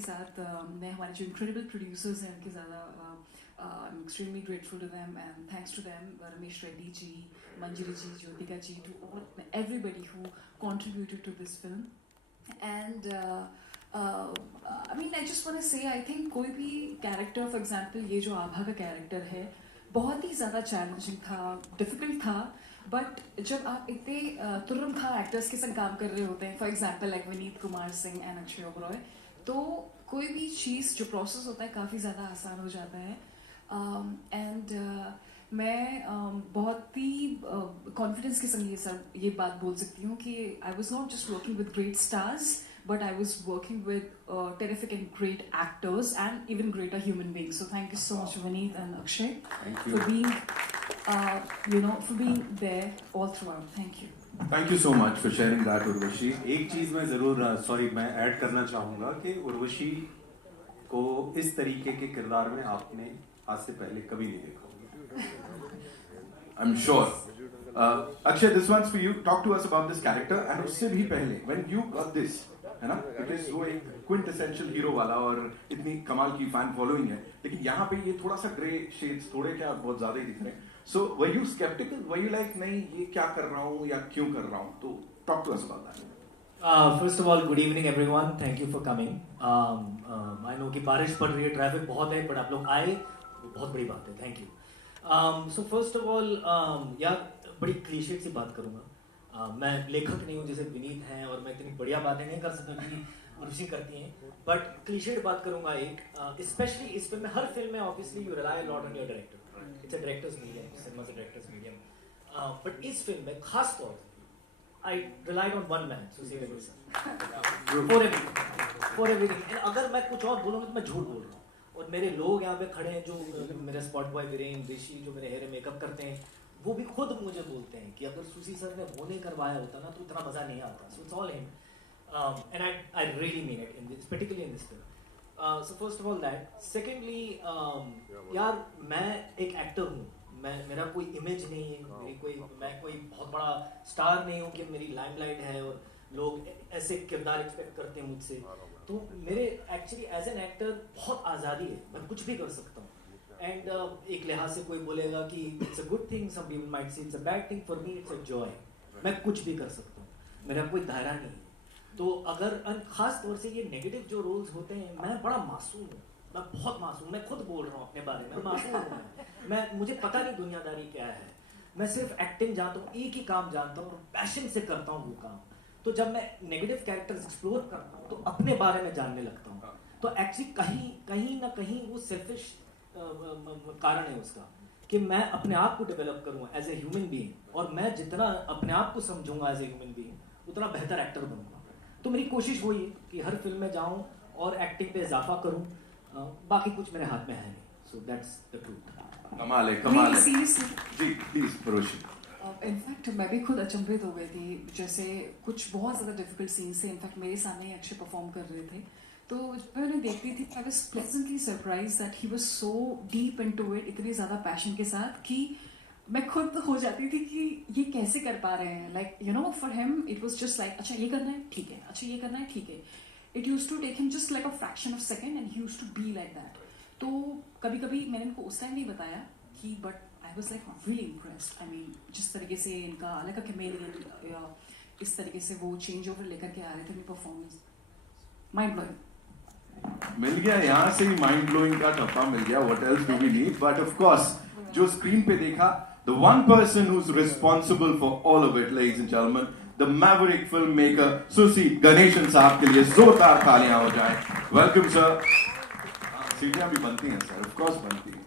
के साथ मैं हमारे जो incredible producers हैं उनके ज़्यादा I'm extremely grateful to them and thanks to them, Ramesh Reddy ji, Manjari ji, Jyotika ji, to all, everybody who contributed to this film. And I mean, I just want to say, I think कोई भी character, for example, ये जो आभा का character है, बहुत ही ज़्यादा challenging था, difficult था, but जब आप इतने तुर्रम खा actors के संग काम कर रहे होते हैं, for example, like Vineet Kumar Singh and Akshay Oberoi, तो कोई भी चीज़ जो process होता है काफ़ी ज़्यादा आसान हो जाता है. And मैं बहुत ही confidence के संग ये बात बोल सकती हूँ कि I was not just working with great stars, but I was working with terrific and great actors and even greater human beings. So thank you so much, Vineet and Akshay, for being, for being there all throughout. Thank you. Thank you so much for sharing that, Urvashi. एक चीज मैं जरूर मैं add करना चाहूँगा कि उर्वशी को इस तरीके के किरदार में आपने आज से पहले कभी नहीं देखा होगा. I'm sure. Akshay, this one's for you. Talk to us about this character. And उससे भी पहले, when you got this, है ना? Because वो एक quintessential hero वाला और इतनी कमाल की fan following है. लेकिन यहाँ पे ये थोड़ा सा grey shades, थोड़े क्या बहुत ज़्यादा ही दिख रहे हैं. So were you skeptical? Were you like नहीं ये क्या कर रहा हूँ या क्यों कर रहा हूँ? तो talk to us about that. First of all, good evening everyone. Thank you for coming. I know कि बारिश पड़ रही है, ट्रैफिक बहुत है, but आप लोग आए, बहुत बड़ी बात है. Thank you. So first of all, यार बड़ी क्लीशे सी बात करूँगा. मैं लेखक नहीं हूँ जैसे विनीत हैं और मैं इतनी बढ़िया बातें नहीं कर सकता कि उर्वशी करती हैं. बट क्लीशे बात करूँगा एक, स्पेशली इस फिल्म में, हर फिल्म में obviously you rely lot on your director. It's a directors medium, cinema से डायरेक्टर्स मीडियम. बट इस फिल्म में खास तौर से I relied on one man to save everything. For everything. And अगर मैं कुछ और बोलूँगा तो मैं झूठ बोल रहा हूँ. और मेरे लोग यहाँ पे खड़े हैं जो मेरे स्पॉट बॉय वीरेन ऋषि जो मेरे हेयर मेकअप करते हैं, वो भी खुद मुझे बोलते हैं कि अगर सुशी सर ने वो नहीं करवाया होता ना तो इतना मजा नहीं आता. So it's all him. And I really mean it in this, particularly in this film. So first of all that. Secondly, यार मैं एक एक्टर हूँ. मेरा कोई इमेज नहीं है, मैं कोई बहुत बड़ा स्टार नहीं हूँ कि मेरी लाइमलाइट है और लोग ऐसे किरदार एक्सपेक्ट करते हैं मुझसे. तो मेरे एक्चुअली एज एन एक्टर बहुत आज़ादी है, मैं कुछ भी कर सकता हूँ. एंड एक लिहाज से कोई बोलेगा कि it's a good thing, some people might say it's a bad thing. For me it's a joy. मैं कुछ भी कर सकता हूँ, मेरा कोई दायरा नहीं है. तो अगर खास तौर से ये नेगेटिव जो रोल्स होते हैं, मैं बड़ा मासूम हूँ, मैं बहुत मासूम. मैं खुद बोल रहा हूँ अपने बारे में, मासूम हूँ मैं. मुझे पता नहीं दुनियादारी क्या है. मैं सिर्फ एक्टिंग जानता हूँ, एक ही काम जानता हूँ और पैशन से करता हूँ वो काम. तो जब मैं नेगेटिव कैरेक्टर्स एक्सप्लोर करता हूँ तो अपने बारे में जानने लगता हूँ. तो एक्चुअली कहीं ना कहीं वो सेल्फिश कारण है उसका कि मैं अपने आप को डेवलप करूँ एज ए ह्यूमन बीइंग. और मैं जितना अपने आप को समझूंगा एज ए ह्यूमन बीइंग उतना बेहतर एक्टर बनूंगा. तो मेरी कोशिश वही है कि हर फिल्म में जाऊँ और एक्टिंग पे इजाफा करूँ. बाकी कुछ मेरे हाथ में है नहीं. So that's the truth. कमाल है. जी प्लीज परोशी. इनफैक्ट मैं भी खुद अचंभित हो गई थी. जैसे कुछ बहुत ज़्यादा डिफिकल्ट सीन्स थे, इनफैक्ट मेरे सामने ही अक्षय परफॉर्म कर रहे थे. तो मैं उन्हें देखती थी, I was pleasantly surprise that he was so deep into it, इतनी ज़्यादा पैशन के साथ कि मैं खुद हो जाती थी कि ये कैसे कर पा रहे हैं. Like for him it was just like अच्छा ये करना है ठीक है, अच्छा ये करना है ठीक है. It used to take him just like a fraction of a second and he used to be like that. तो कभी-कभी मैंने इनको उस टाइम नहीं बताया कि but I was like really impressed. I mean जिस तरीके से इनका अलग का chameleon इस तरीके से वो change over लेकर के आ रहे थे अपनी performance, mind blowing. मिल गया यहाँ से ही mind blowing का टप्पा मिल गया. What else do we need? But of course जो screen पे देखा, the one person who's responsible for all of it, ladies and gentlemen, the maverick filmmaker Susi Ganeshan साहब के लिए जोरदार तालियां हो जाए. Welcome sir. सीढ़ियां भी बनती हैं sir, of course बनती हैं.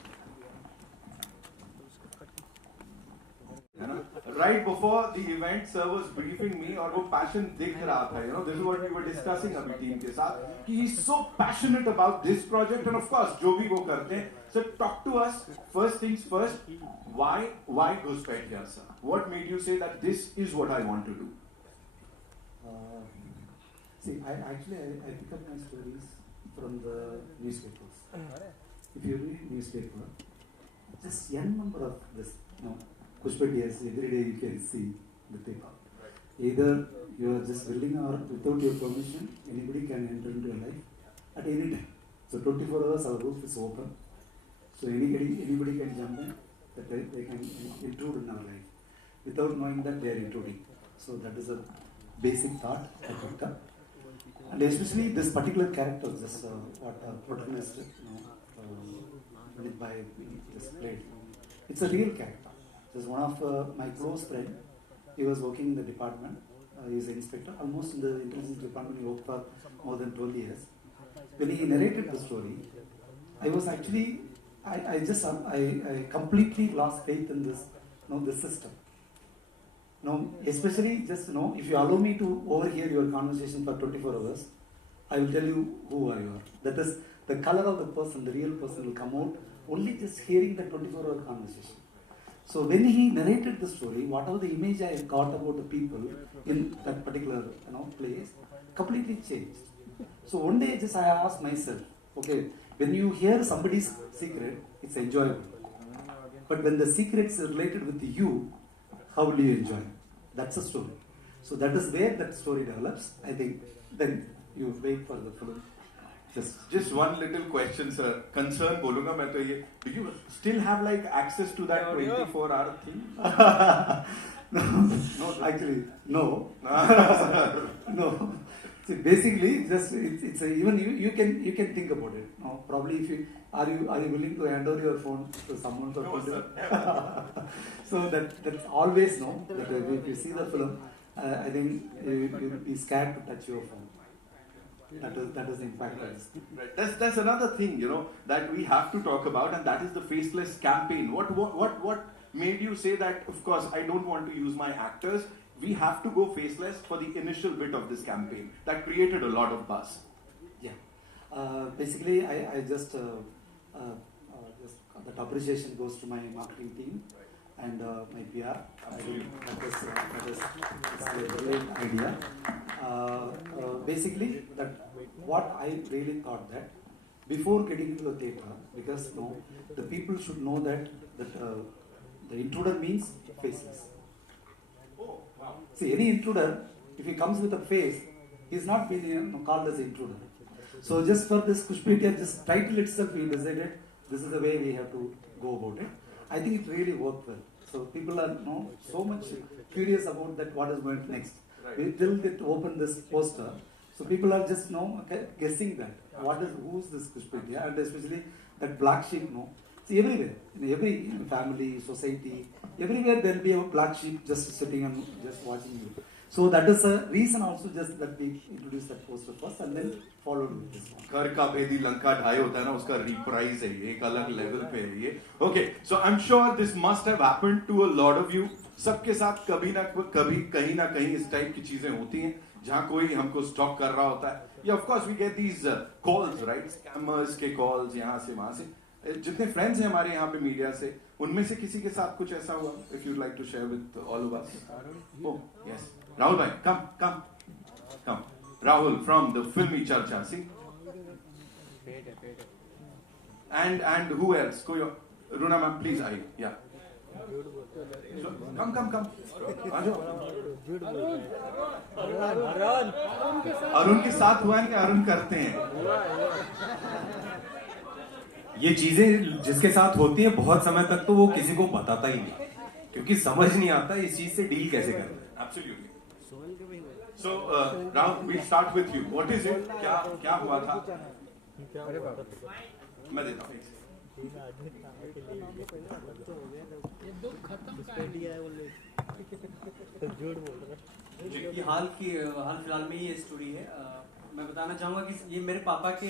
Right before the event, sir was briefing me और वो passion दिख रहा था. This is what we were discussing अभी team के साथ कि he's so passionate about this project and of course जो भी वो करते हैं. Sir, talk to us. First things first. Why Ghuspatia sir? What made you say that this is what I want to do? See, I pick up my stories from the newspapers. If you read newspaper, just n number of this, Pushpatiyas every day you can see the paper. Either you are just building or without your permission, anybody can enter into your life at any time. So 24 hours our roof is open. So anybody can jump in, that they can intrude in our life without knowing that they are intruding. So that is a basic thought I picked up. And especially this particular character, just what our protagonist, by just played. It's a real character. Just one of my close friend. He was working in the department. He is an inspector. Almost in the intelligence department, he worked for more than 12 years. When he narrated the story, I was actually, I completely lost faith in this, this system. Especially just, if you allow me to overhear your conversation for 24 hours, I will tell you who are you are. That is, the color of the person, the real person will come out only just hearing the 24-hour conversation. So when he narrated the story, whatever the image I got about the people in that particular place, completely changed. So one day just I asked myself, okay, when you hear somebody's secret, it's enjoyable. But when the secret is related with you, how will you enjoy? That's a story. So that is where that story develops. I think then you wait for the film. Just one little question, sir. Concern bolunga main to ye. Do you still have like access to that 24-hour thing? No, actually, no. No. See, basically, just it's even you can think about it. No, probably if you are you willing to hand over your phone to someone for so that's always no. That if you see the film, I think you'll be scared to touch your phone. That is in fact right. That's another thing, that we have to talk about, and that is the faceless campaign. What made you say that? Of course, I don't want to use my actors. We have to go faceless for the initial bit of this campaign that created a lot of buzz. Yeah. Basically, I just that appreciation goes to my marketing team and my PR. That is a great idea. Basically, that what I really thought that before getting into the theatre, because the people should know that the intruder means faceless. See, any intruder, if he comes with a face, he's not been called as intruder. So just for this Kushpedia, this title itself, we decided this is the way we have to go about it. I think it really worked well. So people are so much curious about that what is going next. Right. Till they open this poster, so people are just guessing that who is this Kushpedia, and especially that black sheep. See, everywhere, in every family, society, everywhere there will be a black sheep just sitting and just watching you. So that is a reason also just that we introduced that poster first and then followed with this one. घर का भेदी लंका ढाई होता है ना, उसका reprise है ये, एक अलग level पे है ये. Okay, so I'm sure this must have happened to a lot of you. सबके साथ कभी ना कभी कहीं ना कहीं इस टाइप की चीजें होती हैं जहाँ कोई हमको स्टॉक कर रहा होता है. Yeah, of course we get these calls, right? Scammers के calls यहाँ से वहाँ से. जितने फ्रेंड्स हैं हमारे यहाँ पे मीडिया से, उनमें से किसी के साथ कुछ ऐसा हुआ? If you'd like to share with all of us. Oh, yes. Rahul bhai, come. Rahul from the Filmy Charcha, see? And who else? Runa ma'am, please, yeah. So, come. Arun के साथ हुआ है कि अरुण करते हैं? ये चीजें जिसके साथ होती है बहुत समय तक तो वो किसी को बताता ही नहीं, क्योंकि समझ नहीं आता इस चीज से डील कैसे करना है. Absolutely. So, Rahul, we'll start with you. What is it? क्या हुआ था? मैं देता हूँ. ये हाल फिलहाल में ये स्टोरी है. मैं बताना चाहूँगा कि ये मेरे पापा के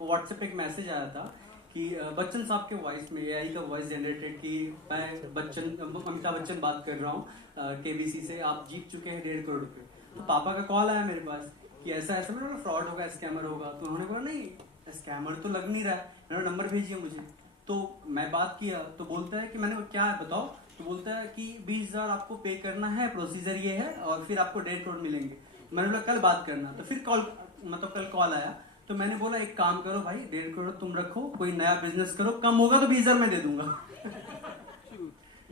व्हाट्सएप पे एक मैसेज आया था कि बच्चन साहब के वॉइस में एआई का वॉइस जनरेटेड कि मैं अमिताभ बच्चन बात कर रहा हूँ केबीसी से, आप जीत चुके हैं 1.5 करोड़ रुपए. तो पापा का कॉल आया मेरे पास कि ऐसा मैंने फ्रॉड होगा, स्कैमर होगा. तो उन्होंने कहा नहीं स्कैमर तो लग नहीं रहा है. मैंने नंबर भेजिए मुझे. तो मैं बात किया तो बोलता है कि मैंने क्या है बताओ. तो बोलता है कि 20,000 आपको पे करना है, प्रोसीजर ये है और फिर आपको 1.5 करोड़ मिलेंगे. मैंने बोला कल बात करना. तो फिर कल कॉल आया. तो मैंने बोला एक काम करो भाई, 1.5 करोड़ तुम रखो, कोई नया बिजनेस करो, कम होगा तो 20,000 मैं दे दूंगा.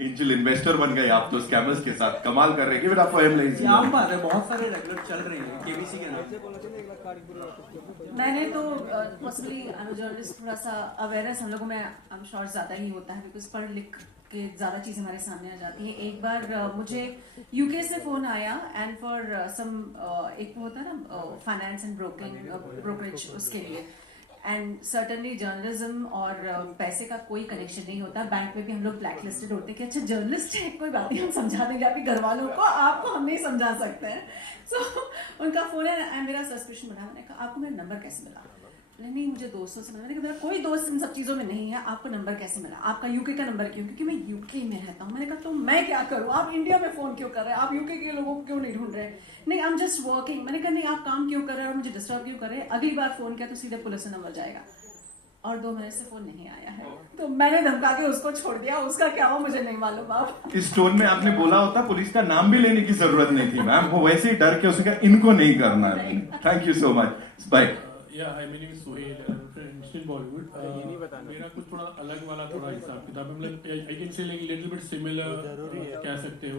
एंजल इन्वेस्टर बन गए आप तो स्कैमर्स के साथ, कमाल कर रहे हैं। Give it up for him ये लेडीज। आम बात है, बहुत सारे रेगुलर चल रहे हैं केबीसी के नाम से। मैंने तो पर्सनली जर्नलिस्ट थोड़ा सा अवेयरनेस हम लोगों में आई एम श्योर ज़्यादा ही होता है, बिकॉज पढ़ लिख के ज़्यादा चीज़ें हमारे सामने आ जाती हैं। एक बार मुझे यूके से फ़ोन आया एंड फॉर सम एक वो होता है ना फाइनेंस एंड ब्रोकरेज, उसके लिए। एंड सर्टनली जर्नलिज्म और पैसे का कोई कनेक्शन नहीं होता। बैंक में भी हम लोग ब्लैक लिस्टेड होते हैं कि अच्छा जर्नलिस्ट है, कोई बात नहीं, हम समझा देंगे आपके घर वालों को, आपको हम नहीं समझा सकते हैं। सो उनका फोन है, मेरा सस्पिशन बढ़ा। मैंने कहा आपको मेरा नंबर कैसे मिला? नहीं मुझे दोस्तों से मिला। मैंने कहा मेरा कोई दोस्त इन सब चीज़ों में नहीं है, आपको नंबर कैसे मिला? आपका यूके का नंबर क्यों? क्योंकि मैं यूके में रहता हूँ। मैंने कहा तो मैं क्या करूँ, आप इंडिया में फ़ोन क्यों कर रहे हैं, आप यूके के लोगों को क्यों नहीं ढूंढ रहे? नहीं आई एम जस्ट वर्किंग। मैंने कहा नहीं आप काम क्यों कर रहे हैं और मुझे डिस्टर्ब क्यों कर रहे हैं? अगली बार फ़ोन किया तो सीधे पुलिस से नंबर जाएगा, और 2 महीने से फ़ोन नहीं आया है। तो मैंने धमका के उसको छोड़ दिया, उसका क्या हुआ मुझे नहीं मालूम। आप इस टोन में आपने बोला होता पुलिस का नाम भी लेने की जरूरत नहीं थी मैम, वो वैसे ही डर के उसने कहा इनको नहीं करना है। Thank you so much. Bye. Yeah, hi, my name is Sohail. I'm from Bollywood. मेरा कुछ थोड़ा अलग वाला थोड़ा हिसाब किताब है, मतलब I can say like little bit similar कह सकते हो।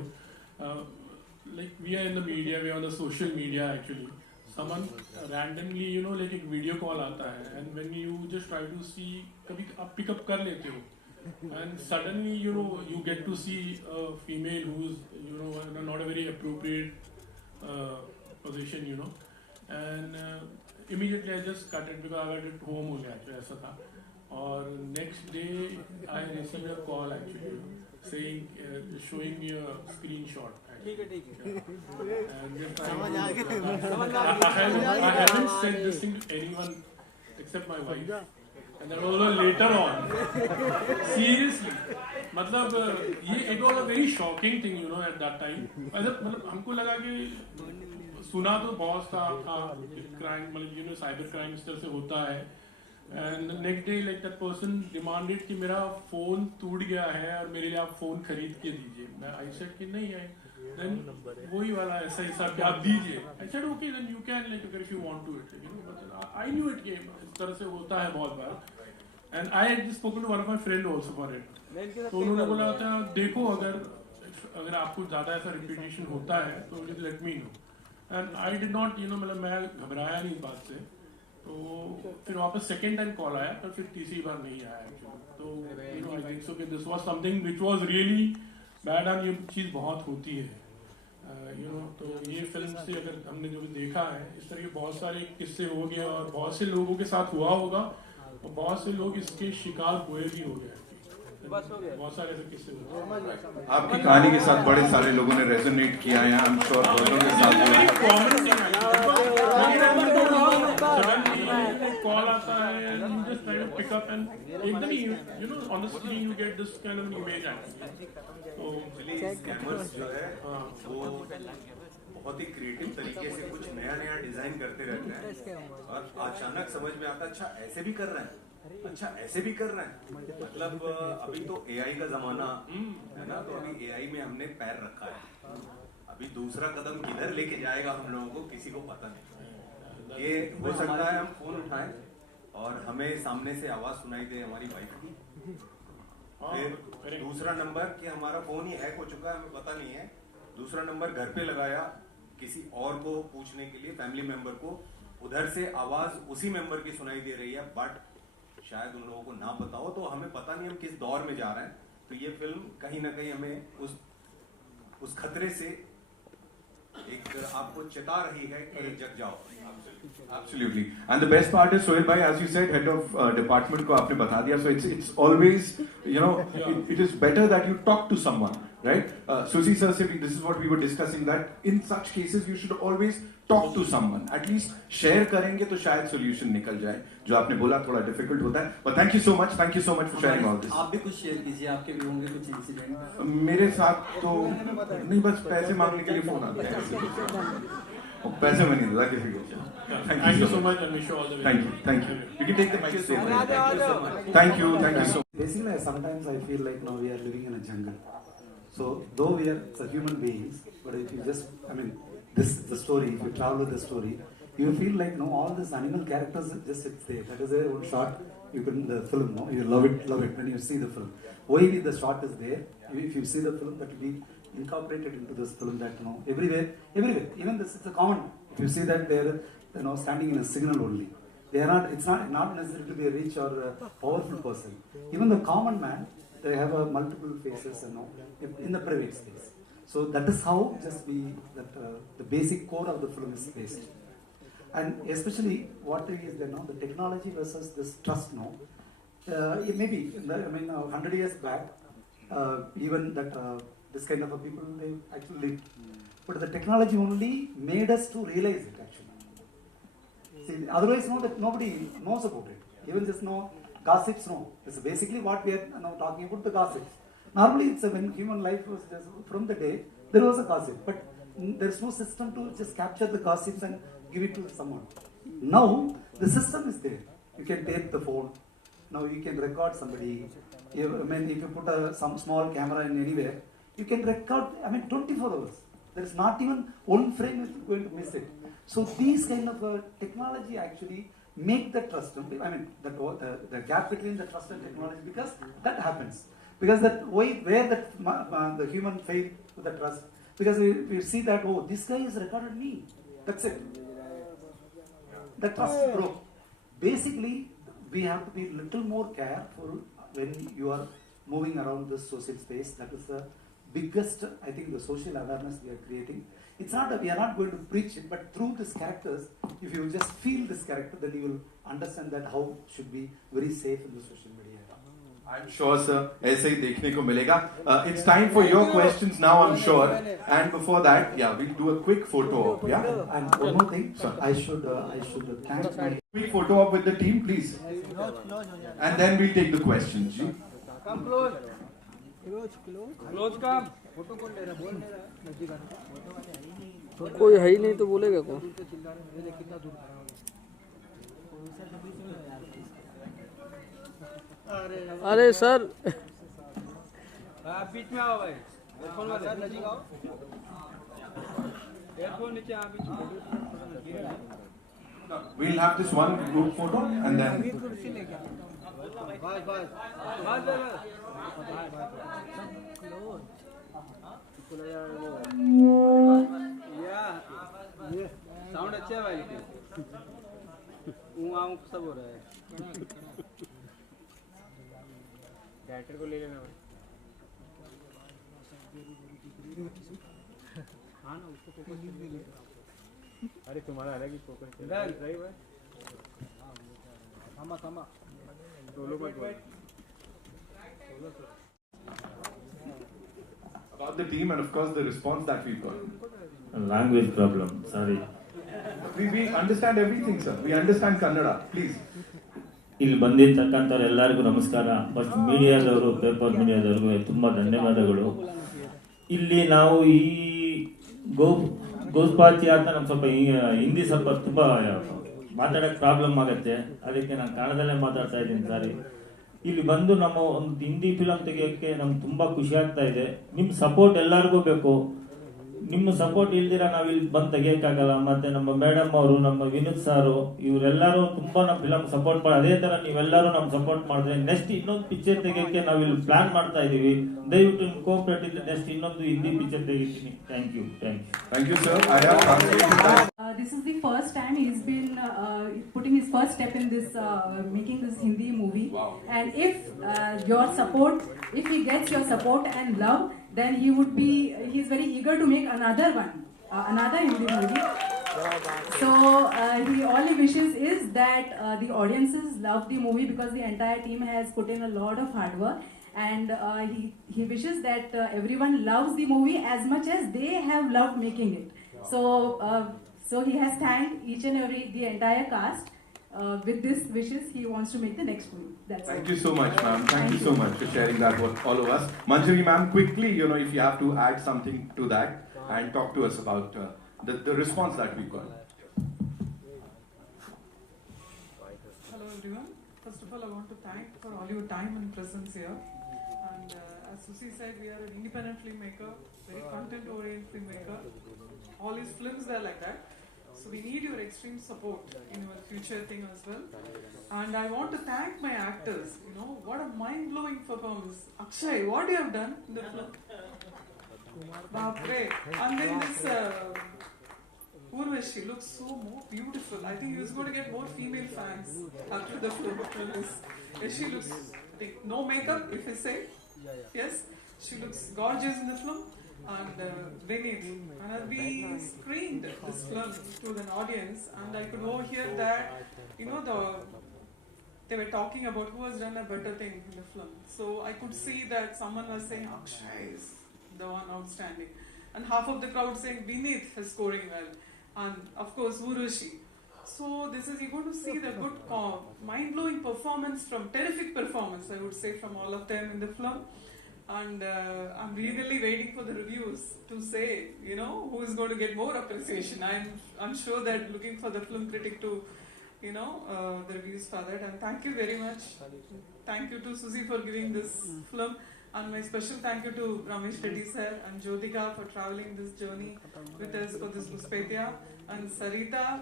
Like we are in the media, we are on the social media actually. Someone randomly, you know, like एक video call आता है, and when you just try to see, कभी आप pick up कर लेते हो, and suddenly you know you get to see a female who's you know not a very appropriate position, you know, and immediately I just cut it because I got it home only actually, ऐसा था। और next day I received a call actually saying showing me a screenshot actually. And just I haven't said this thing to anyone except my wife, and that was later on। Seriously, मतलब ये it was a very shocking thing, you know, at that time। मतलब हमको लगा कि सुना तो बहुत सा क्राइम, मतलब यू नो साइबर क्राइम इस तरह से होता है। And next day like that person demanded कि मेरा फोन टूट गया है और मेरे लिए आप फोन खरीद के दीजिए। मैं आई सेड कि नहीं है, देन वही वाला ऐसा हिसाब कि आप दीजिए। I said okay then you can like अगर if you want to it, you know I knew it कि इस तरह से होता है बहुत बार। And I had spoken to one of my friend also for it. तो उन्होंने बोला था देखो अगर आपको ज्यादा ऐसा रिपीटेशन होता है तो please let me know. And I did not you know, मतलब मैं घबराया नहीं इस बात से। तो फिर वापस सेकेंड टाइम कॉल आया, पर फिर तीसरी बार नहीं आया एक्चुअली। तो you know I think so कि this was something which was really bad, and ये चीज़ बहुत होती है यू नो। तो ये फिल्म से अगर हमने जो भी देखा है, इस तरह के बहुत सारे किस्से हो गए और बहुत से लोगों के साथ हुआ होगा, और बहुत से लोग इसके शिकार हुए भी हो गए। बहुत सारे ऐसे किस्से हुए। आपकी कहानी के साथ बड़े सारे लोगों ने रेजोनेट किया है, आई एम श्योर बहुतों के साथ कॉल आता है and you just try to pick up and एकदम ही you know on the screen you get this kind of an image actually। तो स्कैमर्स जो है वो बहुत ही क्रिएटिव तरीके से कुछ नया नया डिजाइन करते रहते हैं, और अचानक समझ में आता अच्छा ऐसे भी कर रहे हैं, अच्छा ऐसे भी कर रहे हैं। मतलब अभी तो एआई का जमाना है ना, तो अभी एआई में हमने पैर रखा है, अभी दूसरा कदम किधर लेके जाएगा हम लोगों को किसी को पता नहीं। ये हो सकता है हम फोन उठाएं और हमें सामने से आवाज सुनाई दे हमारी वाइफ की, फिर दूसरा नंबर कि हमारा फोन ही हैक हो चुका है, हमें पता नहीं है, दूसरा नंबर घर पे लगाया किसी और को पूछने के लिए, फैमिली मेंबर को, उधर से आवाज उसी मेंबर की सुनाई दे रही है, बट शायद उन लोगों को ना पता हो। तो हमें पता नहीं हम किस दौर में जा रहे हैं। तो ये फिल्म कहीं ना कहीं हमें उस खतरे से एक आपको चेता रही है कि जग जाओ। Absolutely. And the best part is, Sohail bhai, as you said, head of department को आपने बता दिया, so it's always, you know, it is better that you talk to someone, right? Susi sir said this is what we were discussing, that in such cases you should always talk to someone. At least share करेंगे तो शायद solution निकल जाए। जो आपने बोला थोड़ा difficult होता है, but thank you so much for sharing all this. आप भी कुछ शेयर कीजिए, आपके भी होंगे कुछ इंसिडेंट। मेरे साथ तो नहीं, बस पैसे मांगने के लिए फोन आते हैं, पैसे में नहीं देता किसी को। Thank you so much and wish you all the best. Thank you. You can take the mic. Thank you so much. Basically, sometimes I feel like now we are living in a jungle. So, though we are human beings, but if you just, I mean, this is the story, if you travel with the story, you feel like all these animal characters just it's there. That is their own shot. You can the film, you love it when you see the film. Why the shot is there? If you see the film, that will be incorporated into this film. That everywhere. Even this is a common. If you see that they're standing in a signal only. They are not. It's not necessary to be a rich or a powerful person. Even the common man, they have multiple faces. In the private space. So that is how the basic core of the film is based. And especially what is the technology versus this trust. Maybe 100 years back, even that this kind of people they actually lived. But the technology only made us to realize it actually. See, otherwise, that nobody knows about it. Even just gossips. It's basically what we are now talking about, the gossips. Normally, it's when human life was just from the day there was a gossip, but there's no system to just capture the gossips and give it to someone. Now the system is there. You can take the phone. Now you can record somebody. If you put some small camera in anywhere, you can record. 24 hours. There is not even one frame is going to miss it. So these kind of technology actually make the trust. The gap between the trust and technology, because that happens. Because where the human fail with the trust. Because we see that this guy has recorded me. That's it. The trust broke. Basically, we have to be a little more careful when you are moving around this social space. That is the biggest, I think, the social awareness we are creating. It's not we are not going to preach it, but through these characters, if you just feel this character, then you will understand that how should be very safe in the social media. I'm sure, sir. ऐसे ही देखने को मिलेगा. It's time for your questions now, I'm sure. And before that, we'll do a quick photo op. And one more thing, I should thank my quick photo op with the team, please. And then we'll take the questions. Ji. Come close. Close come. Photo कौन ले रहा बोल ले रहा नजदीक आना कोई है ही नहीं तो बोलेगा कौन कितना दूर अरे सर बीच में आओ भाई एयरफोन वाले नजदीक आओ एयरफोन नीचे आ बीच में We'll have this one group photo and then sound अच्छा है भाई सब हो रहा है डायरेक्टर को ले लेना भाई हाँ ना उसको फोकस अरे तुम्हारा अलग ही फोकस है भाई थामा solo about the team and of course the response that we've got. Language problem, sorry. We understand everything, sir. We understand Kannada. Please. ಇಲ್ಲಿ ಬಂದಿರ್ತಕ್ಕಂಥವ್ರು ಎಲ್ಲರಿಗೂ ನಮಸ್ಕಾರ. ಫಸ್ಟ್ ಮೀಡಿಯಾದವರು, ಪೇಪರ್ ಮೀಡಿಯಾದವ್ರಿಗೂ ತುಂಬ ಧನ್ಯವಾದಗಳು. ಇಲ್ಲಿ ನಾವು ಈ ಗೋಸ್ಪಾತಿ ಅಂತ ನಮ್ಗೆ ಸ್ವಲ್ಪ ಹಿಂದಿ ಸ್ವಲ್ಪ ತುಂಬ ಮಾತಾಡೋಕ್ಕೆ ಪ್ರಾಬ್ಲಮ್ ಆಗುತ್ತೆ. ಅದಕ್ಕೆ ನಾನು ಕನ್ನಡದಲ್ಲೇ ಮಾತಾಡ್ತಾ ಇದ್ದೀನಿ ಸಾರಿ. ಇಲ್ಲಿ ಬಂದು ನಮ್ಮ ಒಂದು ಹಿಂದಿ ಫಿಲಮ್ ತೆಗಿಯೋಕ್ಕೆ ನಮ್ಗೆ ತುಂಬ ಖುಷಿ ಆಗ್ತಾ ಇದೆ. ನಿಮ್ಮ ಸಪೋರ್ಟ್ ಎಲ್ಲರಿಗೂ ಬೇಕು. ನಿಮ್ಮ ಸಪೋರ್ಟ್ ಇಲ್ದಿರ ನಾವು ಇಲ್ಲಿ ಬಂದು ತೆಗಿಯೋಕ್ಕಾಗಲ್ಲ. ಮತ್ತೆ ನಮ್ಮ ಮೇಡಮ್ ಅವರು, ನಮ್ಮ ವಿನೋದ್ ಸಾರು, ಇವರೆಲ್ಲರೂ ತುಂಬಾ ನಮ್ಮ ಫಿಲಮ್ ಸಪೋರ್ಟ್ ಮಾಡಿ, ಅದೇ ತರ ನೀವೆಲ್ಲರೂ ನಮ್ಗೆ ಸಪೋರ್ಟ್ ಮಾಡಿದ್ರೆ ನೆಕ್ಸ್ಟ್ ಇನ್ನೊಂದು ಪಿಕ್ಚರ್ ತೆಗಿಯೋಕ್ಕೆ ನಾವು ಇಲ್ಲಿ ಪ್ಲಾನ್ ಮಾಡ್ತಾ ಇದೀವಿ. ದಯವಿಟ್ಟು ಕೋಆಪರೇಟ್ ಇದ್ರೆ ನೆಕ್ಸ್ಟ್ ಇನ್ನೊಂದು ಹಿಂದಿ ಪಿಕ್ಚರ್ ತೆಗಿತೀನಿ. Thank you sir. This is the first time he's been putting his first step in this making this Hindi movie. Wow. And if your support, if he gets your support and love, then he's very eager to make another one, another Hindi movie. So all he wishes is that the audiences love the movie, because the entire team has put in a lot of hard work, and he wishes that everyone loves the movie as much as they have loved making it. So he has thanked the entire cast. With this wishes, he wants to make the next movie. Thank you so much, ma'am. Thank you so much for sharing that with all of us. Manjari, ma'am, quickly, if you have to add something to that and talk to us about the response that we got. Hello, everyone. First of all, I want to thank for all your time and presence here. And as Susi said, we are an independent filmmaker, very content-oriented filmmaker. All his films are like that. So we need your extreme support in your future thing as well. And I want to thank my actors. You know, what a mind-blowing performance. Akshay, what you have done in the film? Bapre. And then this Urvashi looks so more beautiful. I think he's going to get more female fans after the film. She looks, I think, no makeup, if I say. Yes, she looks gorgeous in the film. And Vinit, and we screened this film to an audience, and I could overhear that, you know, they were talking about who has done a better thing in the film. So I could see that someone was saying Akshay is the one outstanding, and half of the crowd saying Vinit is scoring well, and of course Urvashi. So this is, you're going to see the good, mind-blowing performance terrific performance, I would say, from all of them in the film. And I'm really waiting for the reviews to say, you know, who is going to get more appreciation. I'm sure that looking for the film critic to, you know, the reviews for that. And thank you very much. Thank you to Susie for giving this film. And my special thank you to Ramesh Reddy sir and Jyotika for traveling this journey with us for this Muspetya. And Sarita,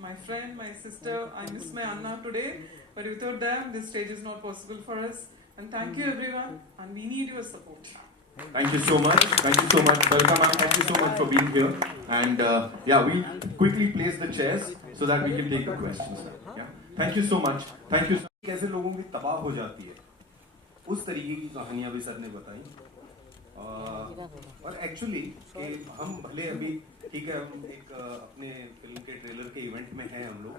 my friend, my sister, I miss my Anna today. But without them, this stage is not possible for us. And thank you everyone, and we need your support. Thank you so much. Thank you so much. Welcome, ma'am. Thank you so much for being here. And yeah, we'll quickly place the chairs so that we can take the questions. Yeah. Thank you so much. Thank you. कैसे लोगों की तबाह हो जाती है, उस तरीके की कहानियां भी सर ने बताई। और एक्चुअली हम भले अभी ठीक है, हम एक अपने फिल्म के ट्रेलर के इवेंट में हैं हम लोग,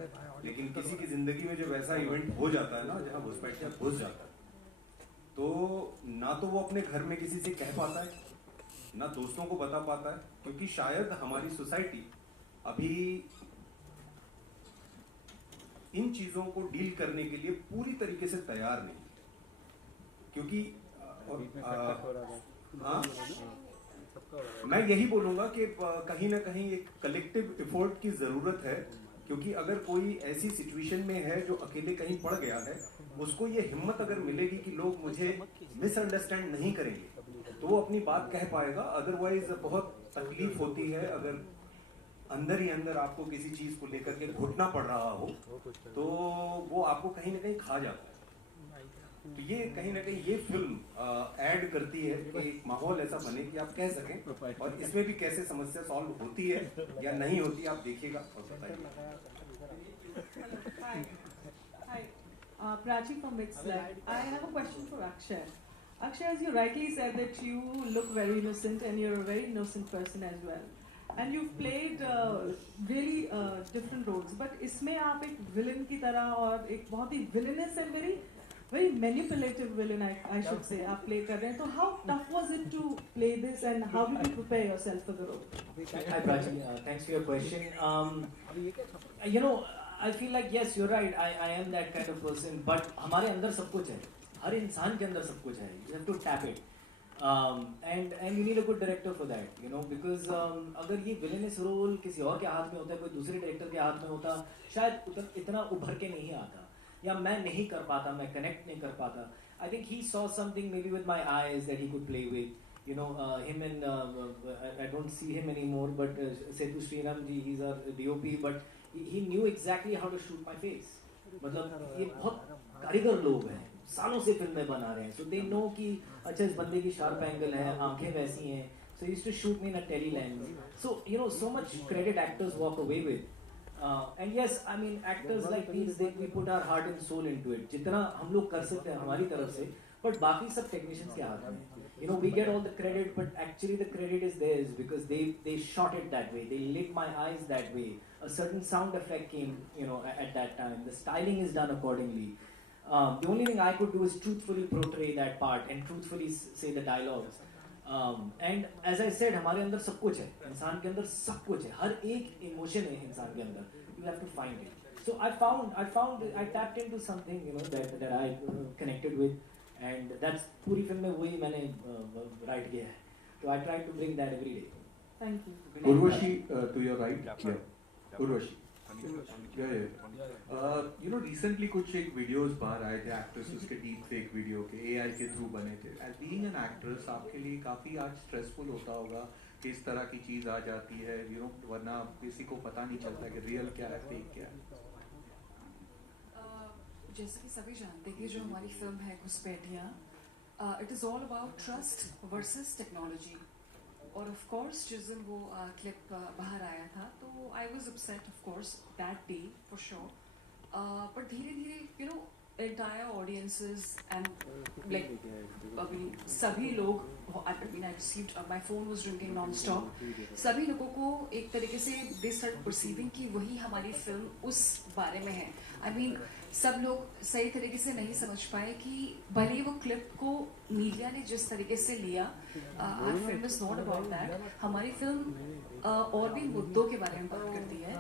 लेकिन किसी की जिंदगी में जब ऐसा इवेंट हो जाता है ना, जहाँ घुसपैठिया घुस जाता है, तो ना तो वो अपने घर में किसी से कह पाता है, ना दोस्तों को बता पाता है, क्योंकि शायद हमारी सोसाइटी अभी इन चीजों को डील करने के लिए पूरी तरीके से तैयार नहीं, क्योंकि मैं यही बोलूंगा कि कहीं ना कहीं एक कलेक्टिव एफर्ट की जरूरत है, क्योंकि अगर कोई ऐसी सिचुएशन में है जो अकेले कहीं पड़ गया है, उसको ये हिम्मत अगर मिलेगी कि लोग मुझे मिसअंडरस्टैंड नहीं करेंगे, तो वो अपनी बात कह पाएगा। अदरवाइज बहुत तकलीफ होती है अगर अंदर ही अंदर आपको किसी चीज को लेकर के घुटना पड़ रहा हो, तो वो आपको कहीं ना कहीं खा जाता है। तो ये कहीं ना कहीं ये फिल्म ऐड करती है कि एक माहौल ऐसा बने कि आप कह सकें, और इसमें भी कैसे समस्या सॉल्व होती है या नहीं होती, आप देखिएगा और बताइएगा। Prachi from Mixlab. I have a question for Akshay. Akshay, as you rightly said that you look very innocent and you're a very innocent person as well. And you've played really different roles. But इसमें आप एक villain की तरह और एक बहुत ही villainous and very manipulative villain, I should say, आप play कर रहे हैं. So how tough was it to play this, and how did you prepare yourself for the role? Hi Prachi, thanks for your question. You know, I feel like yes, you're right. I am that kind of person. But हमारे अंदर सब कुछ है. हर इंसान के अंदर सब कुछ है. You have to tap it. And you need a good director for that. You know, because अगर ये villainous role किसी और के हाथ में होता है, कोई दूसरे director के हाथ में होता, शायद इतना उभर के नहीं आता. या मैं नहीं कर पाता, मैं connect नहीं कर पाता. I think he saw something maybe with my eyes that he could play with. You know, him and I don't see him anymore, but Setu Sriram ji, he's our DOP, but he knew exactly how to shoot my face. मतलब ये बहुत कारीगर लोग हैं, सालों से फिल्में बना रहे हैं, so they know कि अच्छा इस बंदे की sharp angle है, आंखें वैसी हैं, so he used to shoot me in a tele lens. So you know, so much credit actors walk away with. And yes, I mean actors like these, we put our heart and soul into it. जितना हम लोग कर सकते हैं हमारी तरफ से, but बाकी सब technicians के हाथ में. You know, we get all the credit, but actually the credit is theirs because they shot it that way. They lit my eyes that way. A certain sound effect came, you know, at that time. The styling is done accordingly. The only thing I could do is truthfully portray that part and truthfully say the dialogues. And as I said, हमारे अंदर सब कुछ है. इंसान के अंदर सब कुछ है. हर एक emotion है इंसान के अंदर. You have to find it. So I tapped into something, you know, that I connected with. And that's पूरी फिल्म में वही मैंने write किया है. So I try to bring that every day. Thank you. Urvashi, to your right. Yeah. Urvashi. You know, recently कुछ एक videos बाहर आए थे actresses के deep fake video के AI के through बने थे. As being an actress, आपके लिए काफी आज stressful होता होगा इस तरह की चीज आ जाती है, यू नो, वरना किसी को पता नहीं चलता कि रियल क्या है फेक क्या है। जैसे कि सभी जानते हैं कि जो हमारी फिल्म है Ghuspaithiya, it is all about trust versus technology. और ऑफ कोर्स जिस दिन वो क्लिप बाहर आया था तो I was upset of course that day for sure, but धीरे धीरे you know entire audiences and like सभी लोग, I mean I received my phone was ringing non-stop, सभी लोगों को एक तरीके से they start perceiving कि वही हमारी फिल्म उस बारे में है। I mean सब लोग सही तरीके से नहीं समझ पाए कि भले वो क्लिप को मीडिया ने जिस तरीके से लिया, our film is not about that। हमारी फिल्म और भी मुद्दों के बारे में बात करती है,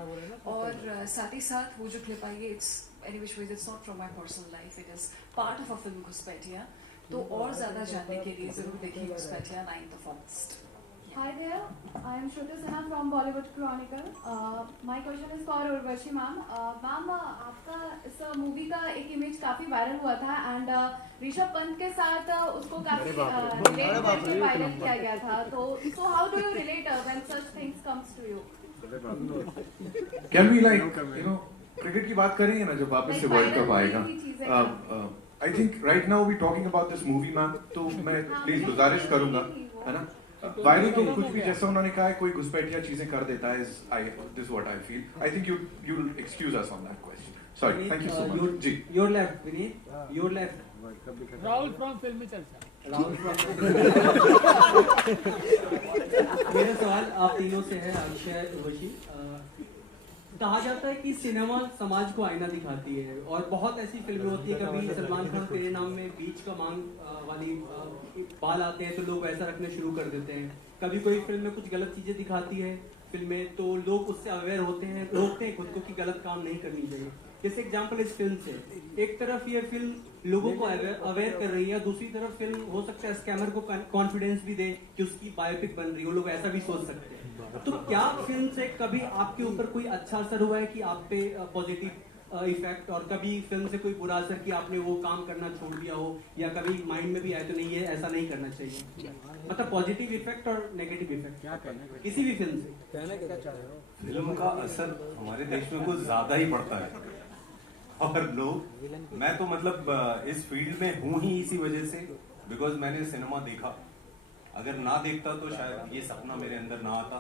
और साथ ही साथ वो जो क्लिप आई है it's any which ways it's not from my personal life, it is part of a film घुसपैठियाँ। तो और ज़्यादा जानने के लिए ज़रूर देखिए घुसपैठियाँ 9th of August। Hi there, I am Shruti Sinha from Bollywood Chronicle. My question is for Urvashi ma'am. Ma'am, आपका इस मूवी का एक इमेज काफ़ी वायरल हुआ था एंड ऋषभ पंत के साथ उसको काफ़ी रिलेट करके वायरल किया गया था। तो so how do you relate when such things comes to you? Can we like you know cricket की बात करेंगे ना जब वापस से वर्ल्ड कप आएगा। I think right now we talking about this movie ma'am, तो मैं प्लीज गुजारिश करूंगा, है ना, वायरल तो कुछ भी जैसा उन्होंने कहा है, कोई घुसपैठिया चीजें कर देता है, this what I feel. I think you will excuse us on that question. Sorry, thank you so much. जी, your left Vineet, your left Rahul from Filmi Charcha. मेरा सवाल आप तीनों से है, अक्षय, उर्वशी। कहा जाता है कि सिनेमा समाज को आईना दिखाती है, और बहुत ऐसी फिल्में होती है, कभी सलमान खान तेरे नाम में बीच का मांग वाली बाल आते हैं तो लोग ऐसा रखने शुरू कर देते हैं, कभी कोई फिल्म में कुछ गलत चीजें दिखाती है फिल्में तो लोग उससे अवेयर होते हैं, रोकते हैं खुद को कि गलत काम नहीं करनी चाहिए। जैसे एग्जांपल इस फिल्म से, एक तरफ ये फिल्म लोगों को अवेयर कर रही है, दूसरी तरफ फिल्म हो सकता है स्कैमर को कॉन्फिडेंस भी दे कि उसकी बायोपिक बन रही है, वो लोग ऐसा भी सोच सकते हैं। तो क्या फिल्म से कभी आपके ऊपर कोई अच्छा असर हुआ है कि आप पे पॉजिटिव इफेक्ट, और कभी फिल्म से कोई बुरा असर कि आपने वो काम करना छोड़ दिया हो, या कभी माइंड में भी आया तो नहीं है ऐसा नहीं करना चाहिए, मतलब पॉजिटिव इफेक्ट और नेगेटिव इफेक्ट क्या कहना किसी भी फिल्म से? कहना क्या चाह रहे हो? फिल्म का असर हमारे देश में कुछ ज्यादा ही पड़ता है, और लोग, मैं तो मतलब इस फील्ड में हूँ ही इसी वजह से, बिकॉज मैंने सिनेमा देखा। अगर ना देखता तो शायद ये सपना मेरे अंदर ना आता।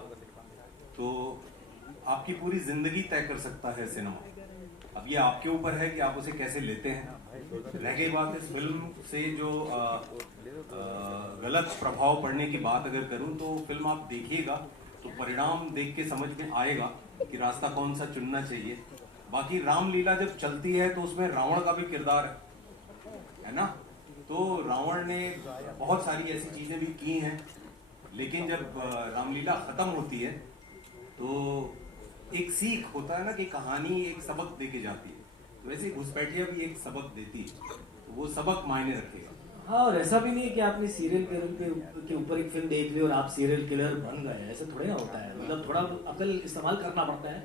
तो आपकी पूरी जिंदगी तय कर सकता है सिनेमा। अब ये आपके ऊपर है कि आप उसे कैसे लेते हैं। रह गई बात इस फिल्म से जो गलत प्रभाव पड़ने की बात अगर करूं, तो फिल्म आप देखिएगा तो परिणाम देख के समझ में आएगा कि रास्ता कौन सा चुनना चाहिए। बाकी रामलीला जब चलती है तो उसमें रावण का भी किरदार है ना, तो रावण ने बहुत सारी ऐसी चीजें भी की हैं, लेकिन जब रामलीला खत्म होती है तो एक सीख होता है ना कि कहानी एक सबक देके जाती है, तो वैसे घुसपैठिया भी एक सबक देती है, तो वो सबक मायने रखेगा। हाँ, और ऐसा भी नहीं है कि आपने सीरियल किलर के ऊपर एक फिल्म देख ली और आप सीरियल किलर बन गए, ऐसा थोड़ा होता है, मतलब थोड़ा अकल इस्तेमाल करना पड़ता है।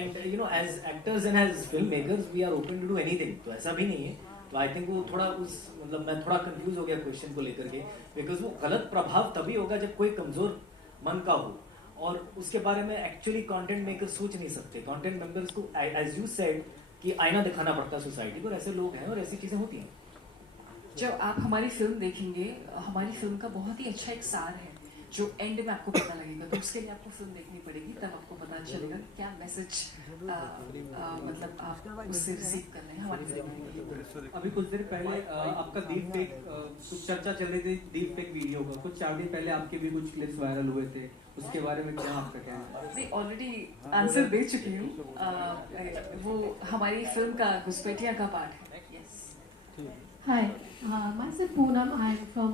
And you know as actors and as film makers we are open to do anything, तो ऐसा भी नहीं है। तो आई थिंक वो थोड़ा उस मतलब मैं थोड़ा कंफ्यूज हो गया क्वेश्चन को लेकर के, बिकॉज वो गलत प्रभाव तभी होगा जब कोई कमजोर मन का हो, और उसके बारे में एक्चुअली कंटेंट मेकर सोच नहीं सकते। कंटेंट मेकर्स को एज यू सेड कि आईना दिखाना पड़ता है सोसाइटी को, और ऐसे लोग हैं और ऐसी चीजें होती हैं। जब आप हमारी फिल्म देखेंगे, हमारी फिल्म का बहुत ही अच्छा एक सार है जो एंड में आपको पता लगेगा, तो उसके लिए आपको फिल्म देखनी पड़ेगी, तब आपको पता चलेगा क्या मैसेज मतलब आप उससे रिसीव कर रहे हैं हमारी फिल्म। अभी कुछ देर पहले आपका डीप फेक कुछ चर्चा चल रही थी, डीप फेक वीडियो का, कुछ 4 दिन पहले आपके भी कुछ क्लिप्स वायरल हुए थे, उसके बारे में क्या आपका कहना है? मैं ऑलरेडी आंसर दे चुकी हूँ, वो हमारी फिल्म का घुसपैठिया का पार्ट है। Yes. Hi, myself Poonam. I am from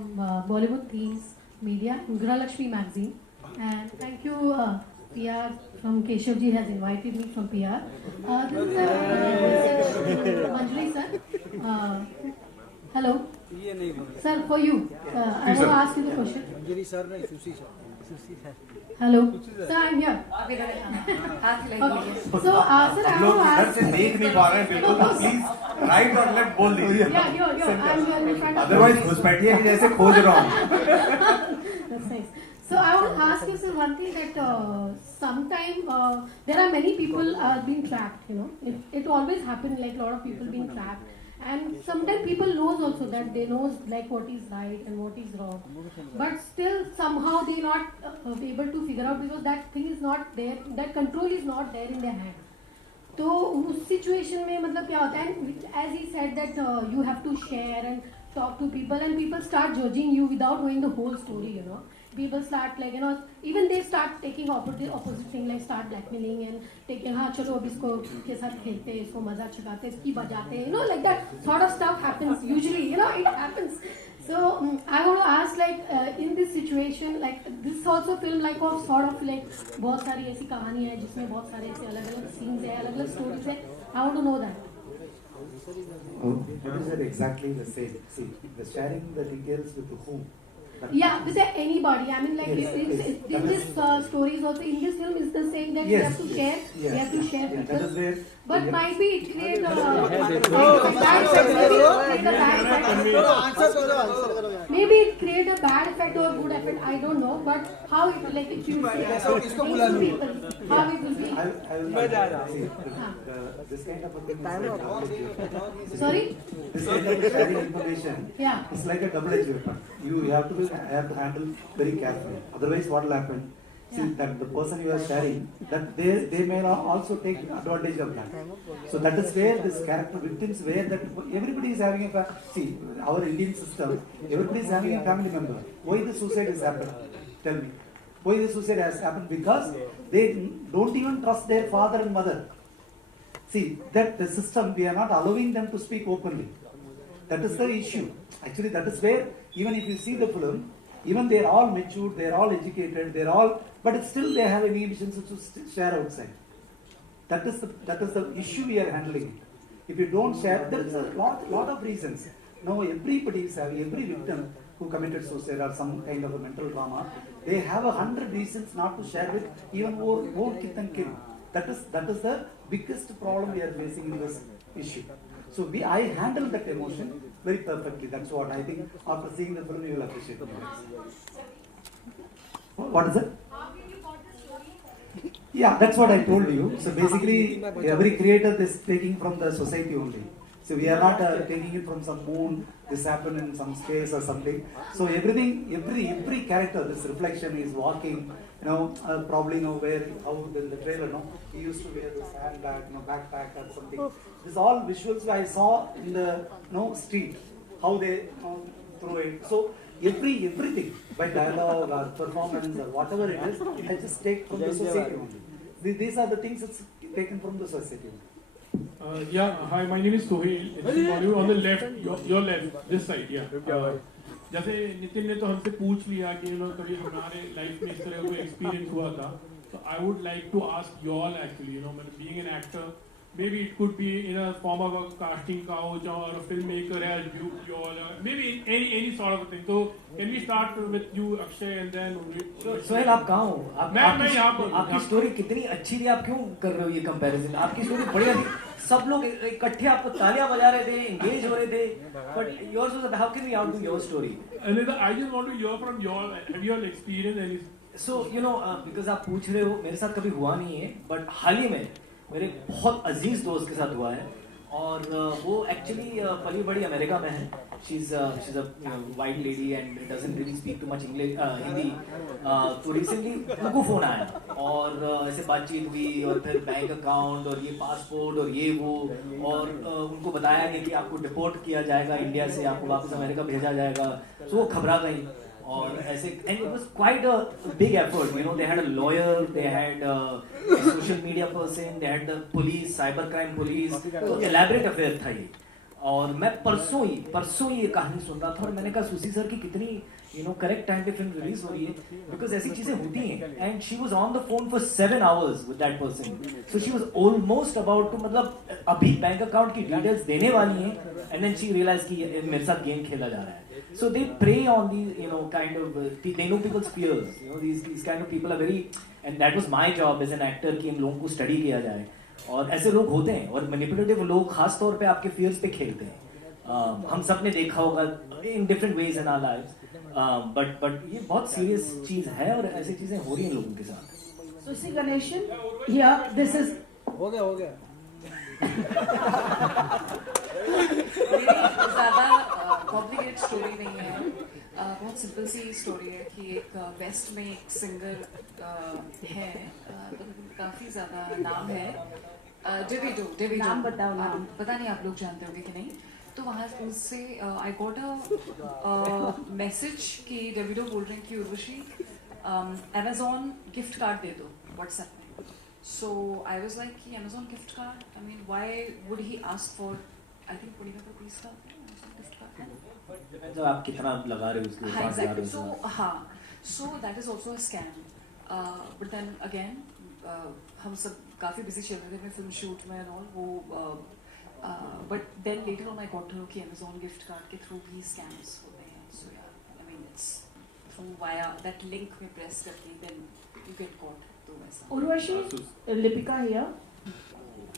Bollywood Themes Media, Gralakshmi magazine, and thank you, PR from Keshav ji has invited me from PR. This is Manjali sir. Hello. Sir, for you, I want to ask you the question. Manjali sir, नहीं sushi sir. Hello, sir, I'm here. Okay. So, sir, I want to ask. से देख नहीं पा रहे हैं बिल्कुल, तो please right और लेफ्ट बोल दीजिए। Yeah, I'm here in front of. Otherwise Ghuspaithiya की जैसे खोज रहा हूँ। That's nice. So I want to ask you sir one thing that sometime there are many people being trapped. You know, it always happens like a lot of people being trapped, and sometimes people knows also that they knows like what is right and what is wrong, but still somehow they not able to figure out because that thing is not there, that control is not there in their hand. तो उस situation में मतलब क्या होता है, as he said that you have to share and talk to people and people start judging you without knowing the whole story, you know. People start like, you know, even they start taking opposite thing like start blackmailing and taking हाँ चलो अब इसको के साथ खेलते हैं, इसको मजा चुकाते हैं, इसकी बजाते हैं, you know, like that sort of stuff happens usually, you know, it happens. So I want to ask like in this situation like this also film like of sort of like बहुत सारी ऐसी कहानी है जिसमें बहुत सारे ऐसे अलग-अलग scenes है, अलग-अलग stories है. I want to know that. What is it exactly the same? See, the sharing the details with whom? Yeah, with anybody. I mean, like Yes, in this stories also in this film is the same that you have to share. You have to share people. That is where. But might be it create bad effect. Maybe it create a bad effect or good effect. I don't know. But how it like it you people, how it will be. I will see. This kind of a thing is like double-edged. Sorry. This kind of sharing information. Yeah. It's like a double-edged weapon. You have to handle very carefully. Otherwise, what will happen? See that the person you are sharing, that they may also take advantage of that. So that is where this character victims, where that everybody is having a see our Indian system, everybody is having a family member. Why the suicide has happened? Tell me. Why the suicide has happened? Because they don't even trust their father and mother. See that the system, we are not allowing them to speak openly. That is the issue. Actually, that is where even if you see the film, even they are all mature, they are all educated, they are all, but still they have inhibitions to share outside. That is the issue we are handling. If you don't share, there is a lot of reasons. Now everybody is having, every victim who committed suicide or some kind of a mental trauma, they have 100 reasons not to share with even more kith and kin. That is the biggest problem we are facing in this issue. So I handle that emotion very perfectly. That's what I think. After seeing the film, you will appreciate it. What is it? Yeah, that's what I told you. So basically, every creator is taking from the society only. So we are not taking it from some moon. This happened in some space or something. So everything, every character, this reflection is walking. You know, probably where how in the trailer, he used to wear this handbag, backpack or something. This all visuals I saw in the street, how they throw it. So everything by dialogue or performance or whatever it is, I just take from the society only. These are the things that's taken from the society. Yeah, hi, my name is Sohail. On the left, your left, this side, yeah. जैसे नितिन ने तो हमसे पूछ लिया कि कभी हमारे life में इस तरह का एक्सपीरियंस हुआ था, तो I would like to ask you all actually, being an actor, maybe it could be in a form of a casting couch or a filmmaker as you all, maybe any sort of a thing. So can we start with you, Akshay, and then? Sohail आप कहाँ हो? मैं यहाँ पर. आपकी story कितनी अच्छी थी, आप क्यों कर रहे हो ये कंपैरिजन? आपकी स्टोरी बढ़िया थी, सब लोग इकट्ठे आपको तालियां बजा रहे थे, engage हो रहे थे, but yours was how can we outdo your story? I just want to hear from your experience and. So because आप पूछ रहे हो, मेरे साथ कभी हुआ नहीं है, but हाल ही में मेरे बहुत अजीज दोस्त के साथ हुआ है, और वो एक्चुअली पली बड़ी अमेरिका में है. she's a white lady and doesn't really speak too much English, Hindi. तो रिसेंटली उनको फोन आया और ऐसे बातचीत हुई और फिर बैंक अकाउंट और ये पासपोर्ट और ये वो, और उनको बताया गया कि आपको डिपोर्ट किया जाएगा इंडिया से, आपको वापस अमेरिका भेजा जाएगा. तो वो घबरा गई और ऐसे, and it was quite a big effort. They had a lawyer, they had a social media person, they had the police, cyber crime police. तो elaborate affair था ये. और मैं परसों ही ये कहानी सुन रहा था और मैंने कहा सुसी सर की कितनी करेक्ट टाइम पे फिल्म रिलीज हो रही है, बिकॉज ऐसी चीजें होती हैं. And she was on the phone for 7 hours with that person. So she was almost about to, मतलब अभी बैंक अकाउंट की डिटेल्स देने वाली हैं, एंड देन शी रियलाइज कि मेरे साथ गेम खेला जा रहा है. So they prey on these, kind of, they know people's fears. These kind of people are very, and that was my job as an actor कि इन लोगों को स्टडी किया जाए. और ऐसे लोग होते हैं और मैनिपुलेटिव लोग खास तौर पे आपके fears पे खेलते हैं. हम सब ने देखा होगा in different ways in our lives, but ये बहुत सीरियस चीज है और ऐसी चीजें हो रही हैं लोगों के साथ. Susi Ganeshan, here, this is. हो गया. ज़्यादा कॉम्प्लिकेटेड स्टोरी नहीं है, बहुत सिंपल सी स्टोरी है कि एक वेस्ट में एक सिंगर है, काफ़ी ज़्यादा नाम है, डेविडो. नाम बताओ, नाम. पता नहीं आप लोग जानते होंगे कि नहीं. तो वहाँ उससे आई गॉट अ मैसेज कि डेविडो बोल रहे हैं कि उर्वशी Amazon गिफ्ट कार्ड दे दो व्हाट्सएप में. So I was like कि Amazon gift card, I mean why would he ask for I think 25 rupees का Amazon gift card है. Depends आप कितना लगा रहे हो उसके ऊपर. Exactly. So that is also a scam. But then again हम सब काफी busy चल रहे थे अपने film shoot में and all वो but then later on I got to know कि Amazon gift card के through भी scams होते हैं. So yeah, I mean it's through via that link में press करके then you get caught. Urvashi, Lipika here.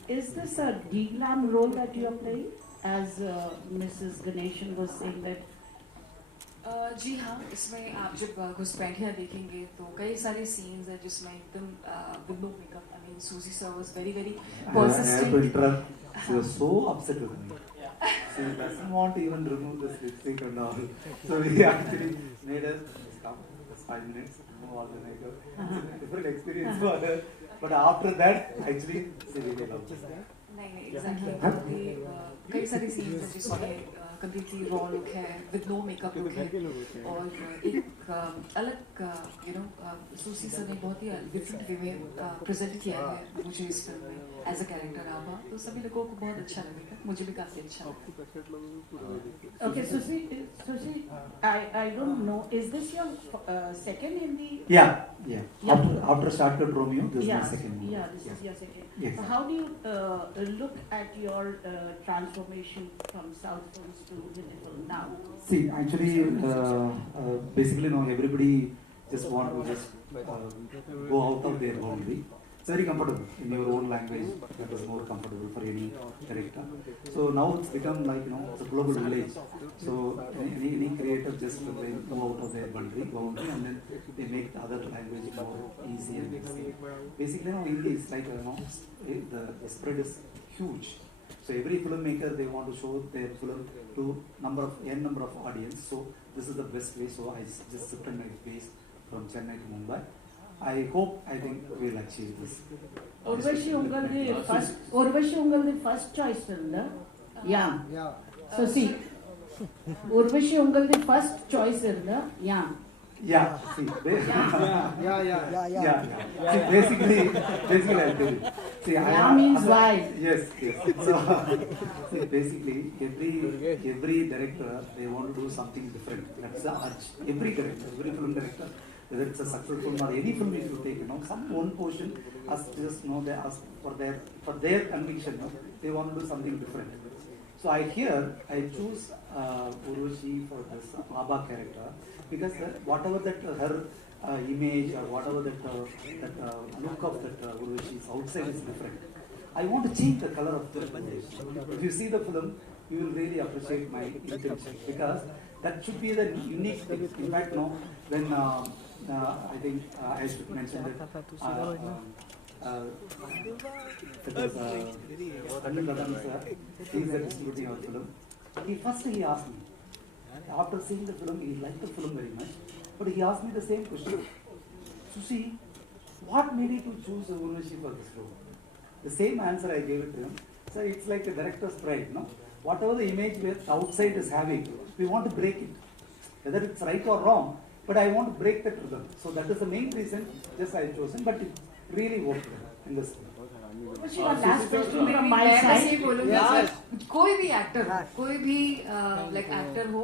Is this a D-glam role that you are playing? As Mrs. Ganeshan was saying that. जी हाँ, इसमें आप जब घुसपैठियाँ देखेंगे तो कई सारे scenes हैं जिसमें एकदम with no makeup. I mean, Susie sir was very persistent. I have to interrupt. She was so upset with me. She doesn't want to even remove the lipstick and all. So we actually made her come 5 minutes. All the makeup. It's a different experience for her. But after that, actually, she really loved it. नहीं exactly. कई सारी scenes हैं जिसमें completely raw look है, with no makeup look है, और एक अलग सुसी सर ने बहुत ही different way में present किया है मुझे इस फिल्म में as a character आभा. तो सभी लोगों को बहुत अच्छा लगेगा, मुझे भी काफी अच्छा लगा. Okay, Susi, I don't know. Is this your second Hindi? Yeah. After Started Romeo, this is my second. Yeah, this is your second. Yes. So how do you look at your transformation from South films to Hindi film now? See, actually, basically, now everybody just want to go out of their boundary. It's very comfortable in your own language. That is more comfortable for any director. So now it's become like it's a global village. So any creator just they go out of their boundary, and then they make the other language more easy and easy. Basically, now Hindi is like the spread is huge. So every filmmaker they want to show their film to n number of audience. So this is the best way. So I just shifted my base from Chennai to Mumbai. I think we'll achieve this. Urvashi Ungal the first choice film, yeah. So see, Urvashi Ungal the first choice film, yeah. Yeah. See, yeah. See, basically, I'll tell you. See, yeah means why? Yes. So, see, basically, every director they want to do something different. That's the urge. Every director, every film director. Whether it's a successful film or any film if you take, some one portion as just they ask for their conviction, they want to do something different. So I choose Urvashi for this Abha character because whatever that her image or whatever that look of that Urvashi outside is different. I want to change the color of the Urvashi. If you see the film, you will really appreciate my intention because that should be the unique thing. In fact, when I think I should mention that Anil Adams, he is distributing our film. He asked me, after seeing the film, he liked the film very much, but he asked me the same question. Susi, what made you to choose Urvashi for this role? The same answer I gave it to him. So it's like a director's pride, Whatever the image the outside is having, we want to break it. Whether it's right or wrong, but I want to break that rhythm. So that is the main reason just I chosen, but it really worked in this film. Last question from my side. कोई भी actor हो, कोई भी actor हो,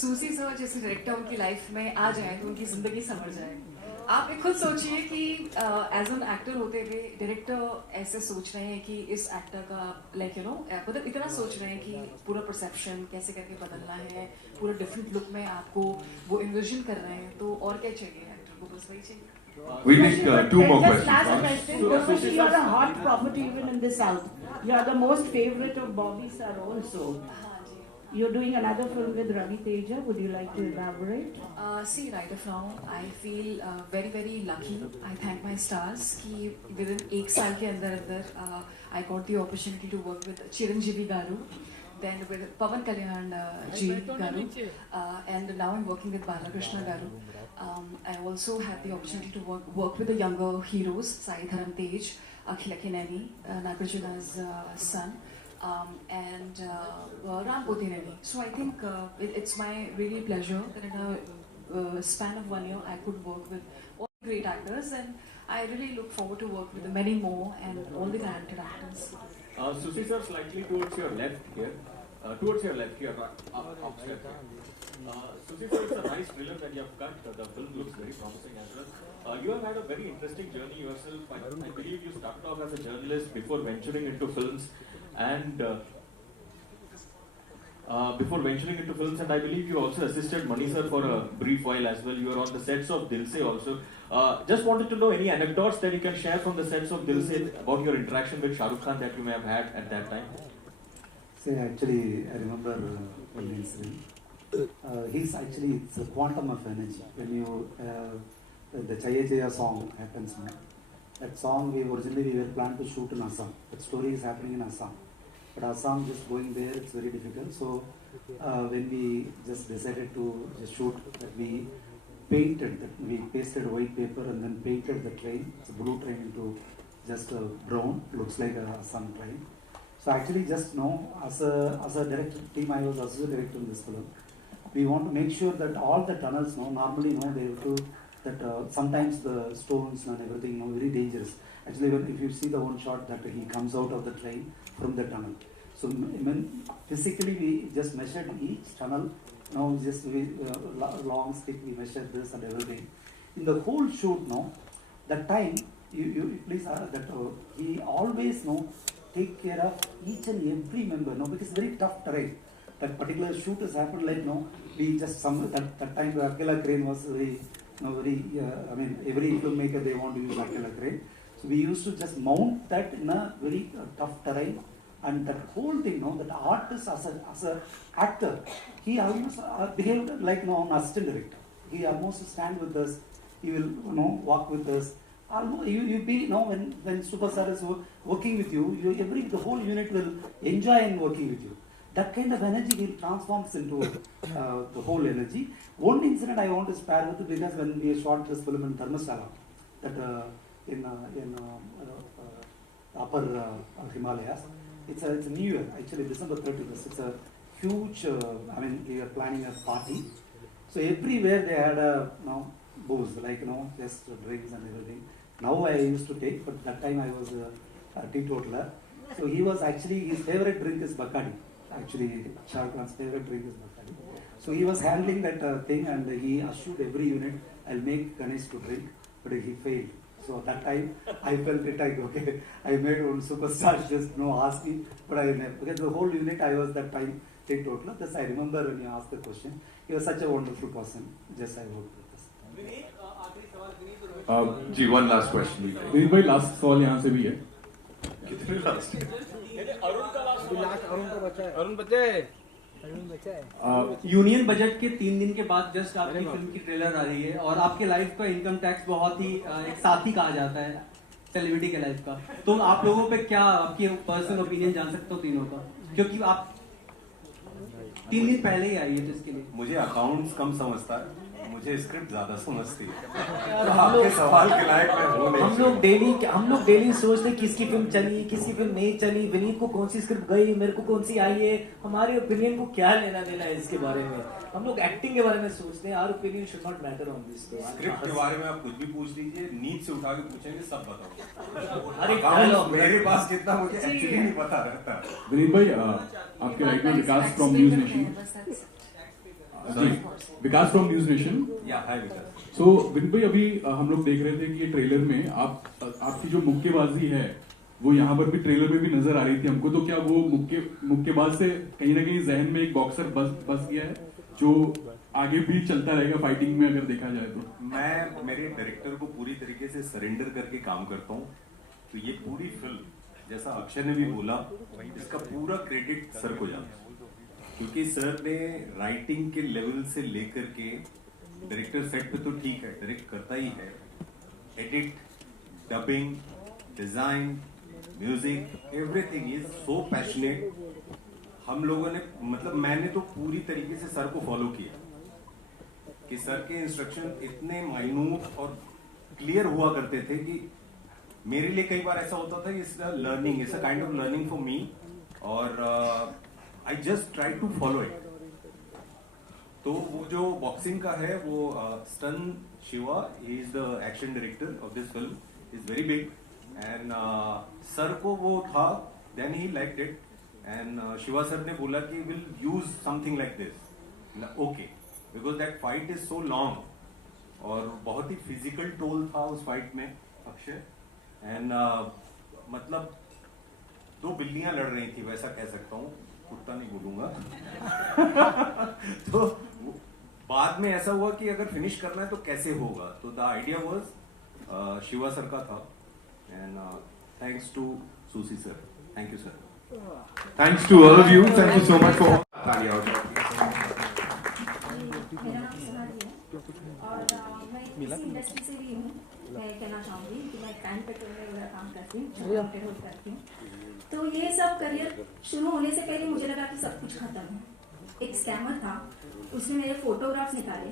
sushi sir जैसे director उनकी life में आ जाए तो उनकी जिंदगी समझ जाए. आप खुद सोचिए कि एज एन एक्टर होते हुए डायरेक्टर ऐसे सोच रहे हैं कि इस एक्टर का मतलब इतना सोच रहे हैं कि पूरा परसेप्शन कैसे करके बदलना है, पूरा डिफरेंट लुक में आपको वो इन्विजन कर रहे हैं, तो और क्या चाहिए एक्टर को, बस वही चाहिए. We take 2 more questions. Last question. Urvashi, you are a hot property even in the South. You are the most favorite of Bobby sir also. You're doing another film with Ravi Teja. Would you like to elaborate? See, right now, I feel very, very lucky. I thank my stars कि within एक साल के अंदर I got the opportunity to work with Chiranjeevi Garu, then with Pawan Kalyan Ji Garu, and now I'm working with Balakrishna Garu. I also had the opportunity to work with the younger heroes, Sai Dharam Tej, Akhil Akineni, Nagarjuna's son. And Ram Potineni. So I think it's my really pleasure that in a span of 1 year I could work with all great actors, and I really look forward to work with many more and all the talented actors. Susi sir, slightly towards your left here, upstairs. Susi sir, it's a nice thriller that you have cut. The film looks very promising as well. You have had a very interesting journey yourself. I believe you started off as a journalist before venturing into films. And I believe you also assisted Mani sir for a brief while as well. You were on the sets of Dil Se also. Just wanted to know any anecdotes that you can share from the sets of Dil Se about your interaction with Shah Rukh Khan that you may have had at that time. See, actually, I remember one incident. It's a quantum of energy. When you the Chaya Chaya song happens, that song we were planned to shoot in Assam. That story is happening in Assam. But Assam, just going there, it's very difficult. So when we just decided to just shoot, we pasted white paper and then painted the train. It's a blue train into just a brown, looks like a Assam train. So actually, just as a director team, I was associate director in this film. We want to make sure that all the tunnels, normally, they have to. That sometimes the stones and everything, very dangerous. Actually, if you see the one shot that he comes out of the train from the tunnel. So physically, we just measured each tunnel. Just long stick, we measured this and everything. In the whole shoot, that time, you please, he always take care of each and every member, because it's very tough terrain. That particular shoot has happened like, we just, that time the Akela crane was very, every filmmaker, they want to use Akela crane. So we used to just mount that in a very tough terrain, and that whole thing, that artist as an actor, he almost behaved like an assistant director. He almost stand with us, he will walk with us. Almost you be when Superstar is working with you, the whole unit will enjoy in working with you. That kind of energy will transforms into the whole energy. One incident I want to spare with you, because when we shot this film in Dharmasala, that in upper Himalayas, it's a New Year, actually December 31st. It's a huge, we are planning a party. So everywhere they had booze, just drinks and everything. Now I used to take, but that time I was a teetotaler. So he was actually, his favorite drink is Bacardi. Actually, Shah Rukh Khan's favorite drink is Bacardi. So he was handling that thing, and he assured every unit, I'll make Ganesh to drink, but he failed. So at that time, I felt it like, okay, I made one Superstar just ask me, but I never, because the whole unit I was that time teetotaler. Just I remember when you asked the question, he was such a wonderful person. Just I worked with this. One last question. Vineet भाई last सवाल यहाँ से भी है. कितने last? Arun बच्चे union budget के 3 दिन के बाद जस्ट आपकी फिल्म की ट्रेलर आ रही है, और आपके लाइफ का इनकम टैक्स बहुत ही एक साथी कहा जाता है सेलिब्रिटी के लाइफ का. तो आप लोगों पे क्या आपकी पर्सनल ओपिनियन जान सकते हो तीनों का, क्योंकि आप 3 दिन पहले ही आई है, तो इसके लिए. मुझे अकाउंट्स कम समझता है, मुझे स्क्रिप्ट ज्यादा समझती है. तो आपके सवाल के लायक मैं हूं नहीं. हम लोग डेली सोचते किसकी फिल्म चली, किसकी फिल्म नहीं चली, विनीत को कौन सी स्क्रिप्ट गई, मेरे को कौन सी आई है, हमारे ओपिनियन को क्या लेना देना है इसके बारे में. हम लोग एक्टिंग के बारे में सोचते हैं. Our opinion should not matter on this. Script के बारे में आप कुछ भी पूछ लीजिए, नींद से उठा के पूछेंगे, सब बताओ. अरे मेरे पास कितना मुझे एक्चुअली नहीं पता रहता. विनीत भाई, आपके राइट में Vikas from News Nation. Vikas from News Nation. So Vineet भाई, अभी हम लोग देख रहे थे कि ये ट्रेलर में आपकी जो मुक्केबाजी है वो यहाँ पर भी ट्रेलर में भी नजर आ रही थी हमको. तो क्या वो मुक्केबाज से कहीं ना कहीं जहन में एक बॉक्सर बस गया है जो आगे भी चलता रहेगा फाइटिंग में, अगर देखा जाए तो? मैं मेरे डायरेक्टर को पूरी तरीके से सरेंडर करके काम करता हूँ. तो ये पूरी फिल्म, जैसा अक्षय ने भी बोला, इसका पूरा क्रेडिट सर को जाता है. क्योंकि सर ने राइटिंग के लेवल से लेकर के डायरेक्टर सेट पे तो ठीक है, डायरेक्ट करता ही है, edit, dubbing, design, music, everything is so passionate. हम लोगों ने मतलब मैंने तो पूरी तरीके से सर को फॉलो किया कि सर के इंस्ट्रक्शन इतने माइन्यूट और क्लियर हुआ करते थे कि मेरे लिए कई बार ऐसा होता था कि it's learning, it's a kind of learning for me, और I just try to follow it. तो वो जो बॉक्सिंग का है वो Stun Shiva, he is the action director of this film, is very big, and sir को वो था, then he liked it, and Shiva sir ने बोला कि will use something like this, okay, because that fight is so long, और बहुत ही physical toll था उस फाइट में अक्षय, एंड मतलब 2 बिल्लियां लड़ रही थी वैसा कह सकता हूँ, कुत्ता नहीं बोलूंगा। तो बाद में ऐसा हुआ कि अगर फिनिश करना है तो कैसे होगा, तो the idea was Shiva sir का था, एंड थैंक्स टू सुसी sir, thank you sir. Thanks to all of you. Thank you so much for तालियां हो मेरा नाम सोनाली है और मैं इसी इंडस्ट्री से भी हूँ। मैं कहना चाहूँगी कि मैं क्राइम पेट्रोल में मेरा काम करती हूँ, पेट्रोल करती हूँ। तो ये सब करियर शुरू होने से पहले मुझे लगा कि सब कुछ खत्म है। एक स्कैमर था, उसने मेरे फोटोग्राफ्स निकाले,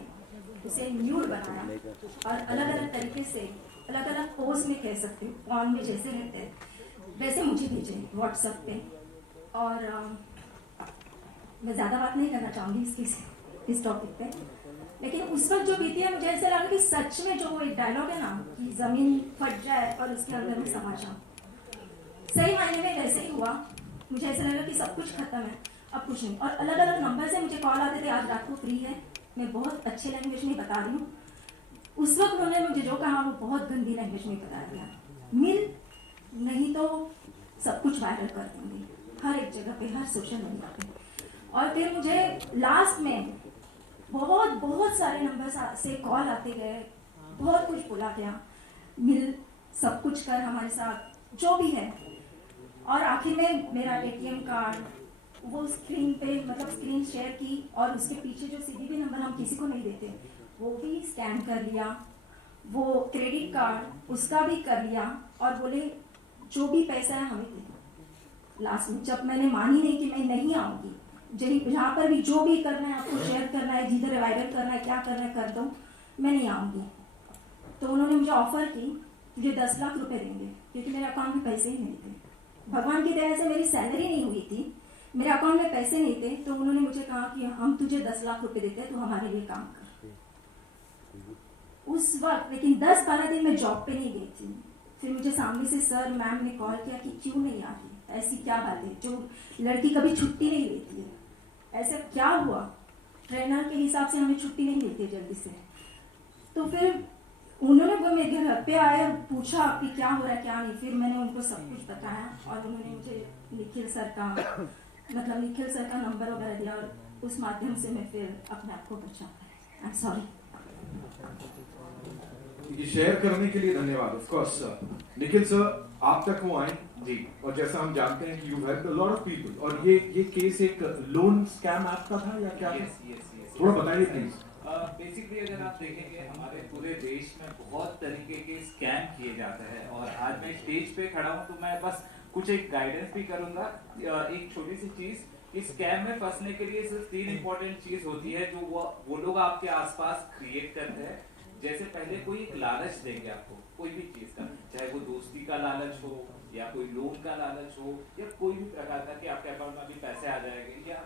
उसे न्यूड बनाया और अलग अलग तरीके से अलग अलग पोज में कह सकते हो, पॉर्न में जैसे रहते हैं वैसे मुझे भेजे व्हाट्सएप पे। और मैं ज़्यादा बात नहीं करना चाहूँगी इस टॉपिक पे, लेकिन उस वक्त जो बीती है मुझे ऐसा लगा कि सच में जो एक डायलॉग है ना कि ज़मीन फट जाए और उसके अंदर में समा जाऊँ, सही मायने में वैसे ही हुआ। मुझे ऐसा लगा कि सब कुछ खत्म है, अब कुछ नहीं। और अलग अलग नंबर से मुझे कॉल आते थे, आज रात को फ्री है, मैं बहुत अच्छे लैंग्वेज में बता रही हूँ। उस वक्त उन्होंने मुझे जो कहा वो बहुत गंदी लैंग्वेज में बता दिया, मिल नहीं तो सब कुछ वायरल कर दूंगी हर एक जगह पे, हर सोशल मीडिया पे। और फिर मुझे लास्ट में बहुत सारे नंबर से कॉल आते गए, बहुत कुछ बोला गया, मिल सब कुछ कर हमारे साथ जो भी है। और आखिर में मेरा ATM कार्ड वो स्क्रीन पे मतलब स्क्रीन शेयर की, और उसके पीछे जो CVV नंबर हम किसी को नहीं देते वो भी स्कैन कर लिया, वो क्रेडिट कार्ड उसका भी कर लिया, और बोले जो भी पैसा है हमें दे। लास्ट में जब मैंने मानी नहीं कि मैं नहीं आऊँगी, जहाँ पर भी जो भी करना है आपको शेयर करना है, जिधर वायरल करना है, क्या करना है कर दो, मैं नहीं आऊँगी। तो उन्होंने मुझे ऑफर की तुझे 10 लाख रुपए देंगे, क्योंकि मेरे अकाउंट में पैसे ही नहीं थे। भगवान की दया से मेरी सैलरी नहीं हुई थी, मेरे अकाउंट में पैसे नहीं थे, तो उन्होंने मुझे कहा कि हम तुझे 10 लाख रुपए देते हैं, तो हमारे लिए काम कर। उस वक्त लेकिन 10-12 दिन मैं जॉब पे नहीं गई थी। फिर मुझे सामने से सर मैम ने कॉल किया कि क्यों नहीं आ रही, ऐसी क्या बात है, जो लड़की कभी छुट्टी नहीं लेती है, ऐसा क्या हुआ, ट्रेनर के हिसाब से हमें छुट्टी नहीं मिलती है जल्दी से। तो फिर उन्होंने वो मेरे घर पे आए और पूछा कि क्या हो रहा है क्या नहीं। फिर मैंने उनको सब कुछ बताया और उन्होंने मुझे निखिल सर का नंबर वगैरह दिया, और उस माध्यम से मैं फिर अपने आप को बचा पाया। I am sorry. ये शेयर करने के लिए धन्यवाद। ऑफ कोर्स निखिल सर आप तक वो आए जी, और जैसा हम जानते हैं कि you helped a lot of people, और ये केस एक लोन स्कैम ऐप का था या क्या था? थोड़ा बताइए प्लीज। बेसिकली अगर आप देखेंगे हमारे पूरे देश में बहुत तरीके के स्कैम किए जाते हैं, और आज मैं स्टेज पे खड़ा हूँ तो मैं बस कुछ एक गाइडेंस भी करूंगा। एक छोटी सी चीज, इस स्कैम में फंसने के लिए सिर्फ 3 इंपॉर्टेंट चीज होती है जो वो लोग आपके आसपास क्रिएट करते हैं। जैसे पहले कोई एक लालच देंगे आपको कोई भी चीज का, चाहे वो दोस्ती का लालच हो या कोई लोन का लालच हो या कोई भी प्रकार का कि आपके अकाउंट में अभी पैसे आ जाएंगे, या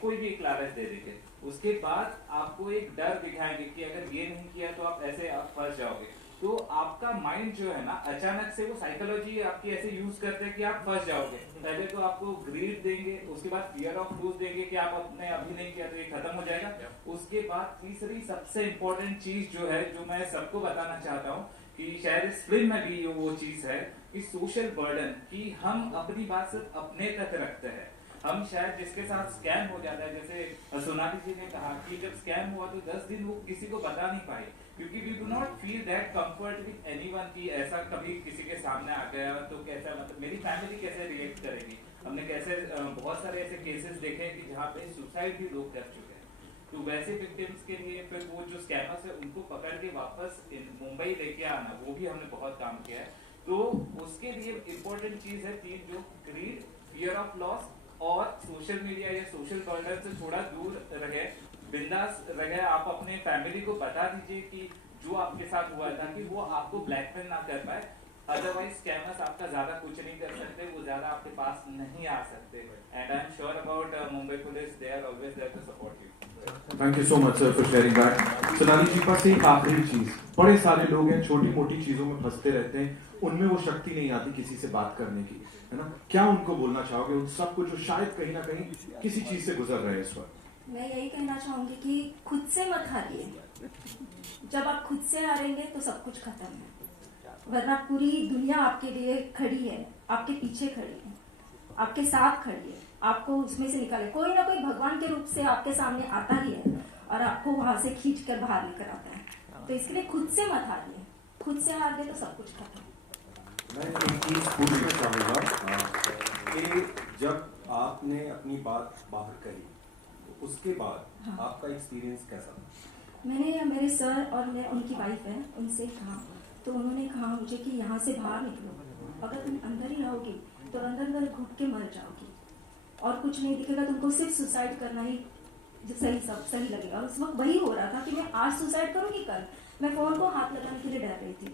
कोई भी एक लालच दे देंगे। उसके बाद आपको एक डर दिखाएंगे कि अगर ये नहीं किया तो आप ऐसे आप फंस जाओगे। तो आपका माइंड जो है ना, अचानक से वो साइकोलॉजी आपकी ऐसे यूज करते हैं कि आप फंस जाओगे। पहले तो आपको ग्रीड देंगे, उसके बाद फियर ऑफ लूज देंगे कि आप अपने अभी नहीं किया तो ये खत्म हो जाएगा। उसके बाद तीसरी सबसे इम्पोर्टेंट चीज जो है, जो मैं सबको बताना चाहता हूँ कि शायद इस फिल्म में भी वो चीज है कि सोशल बर्डन, कि हम अपनी बात सिर्फ अपने तक रखते हैं। हम शायद जिसके साथ स्कैम हो जाता है, जैसे सोनाली जी ने कहा कि जब स्कैम हुआ तो 10 दिन वो किसी को बता नहीं पाए, क्योंकि we do not feel that comfort with anyone कि ऐसा कभी किसी के सामने आ गया तो कैसा, मतलब मेरी फैमिली कैसे रिएक्ट करेगी। हमने कैसे बहुत सारे ऐसे केसेस देखे हैं कि जहाँ पे सुसाइड भी लोग कर चुके हैं। तो वैसे विक्टिम्स के लिए फिर वो जो स्कैमर्स है उनको पकड़ के वापस मुंबई लेके आना, वो भी हमने बहुत काम किया है। तो उसके लिए इम्पोर्टेंट चीज है तीन, जो ग्रीड, फियर ऑफ लॉस और सोशल मीडिया या सोशल बर्डन से थोड़ा दूर रहे, बिंदास रहे। आप अपने फैमिली को बता दीजिए कि जो आपके साथ हुआ था कि वो आपको ब्लैकमेल ना कर पाए, अदरवाइज स्कैमर्स आपका ज्यादा कुछ नहीं कर सकते, वो ज्यादा आपके पास नहीं आ सकते। And I am sure about Mumbai police, they are always there to support you. Thank you so much sir for sharing that. Sonali ji, पास एक आखिरी चीज, बड़े सारे लोग हैं छोटी मोटी चीजों में फंसते रहते हैं, उनमें वो शक्ति नहीं आती किसी से बात करने की, है ना, क्या उनको बोलना चाहोगे उन सबको जो शायद कहीं ना कहीं किसी चीज से गुजर रहे हैं इस वक्त? मैं यही कहना चाहूंगी कि खुद से मत हारिए। जब आप खुद से हारेंगे तो सब कुछ खत्म है, वरना पूरी दुनिया आपके लिए खड़ी है, आपके पीछे खड़ी है, आपके साथ खड़ी है, आपको उसमें से निकाले। कोई ना कोई भगवान के रूप से आपके सामने आता ही है और आपको वहां से खींच कर बाहर लेकर आता है। तो इसके लिए खुद से मत हारिए, खुद से हार गए तो सब कुछ खत्म। मैं एक चीज पूछना चाहूँगा कि जब आपने अपनी बात बाहर कही तो उसके बाद आपका एक्सपीरियंस कैसा था? मैंने मेरे सर और मैं उनकी वाइफ है उनसे कहा, तो उन्होंने कहा मुझे कि यहाँ से बाहर निकलो, अगर तुम अंदर ही रहोगी तो अंदर अंदर घुट के मर जाओगी और कुछ नहीं दिखेगा, तुमको सिर्फ सुसाइड करना ही सही लगेगा। और उस वक्त वही हो रहा था कि मैं आज सुसाइड करूँगी, कल मैं फ़ोन को हाथ लगाने के लिए डर रही थी,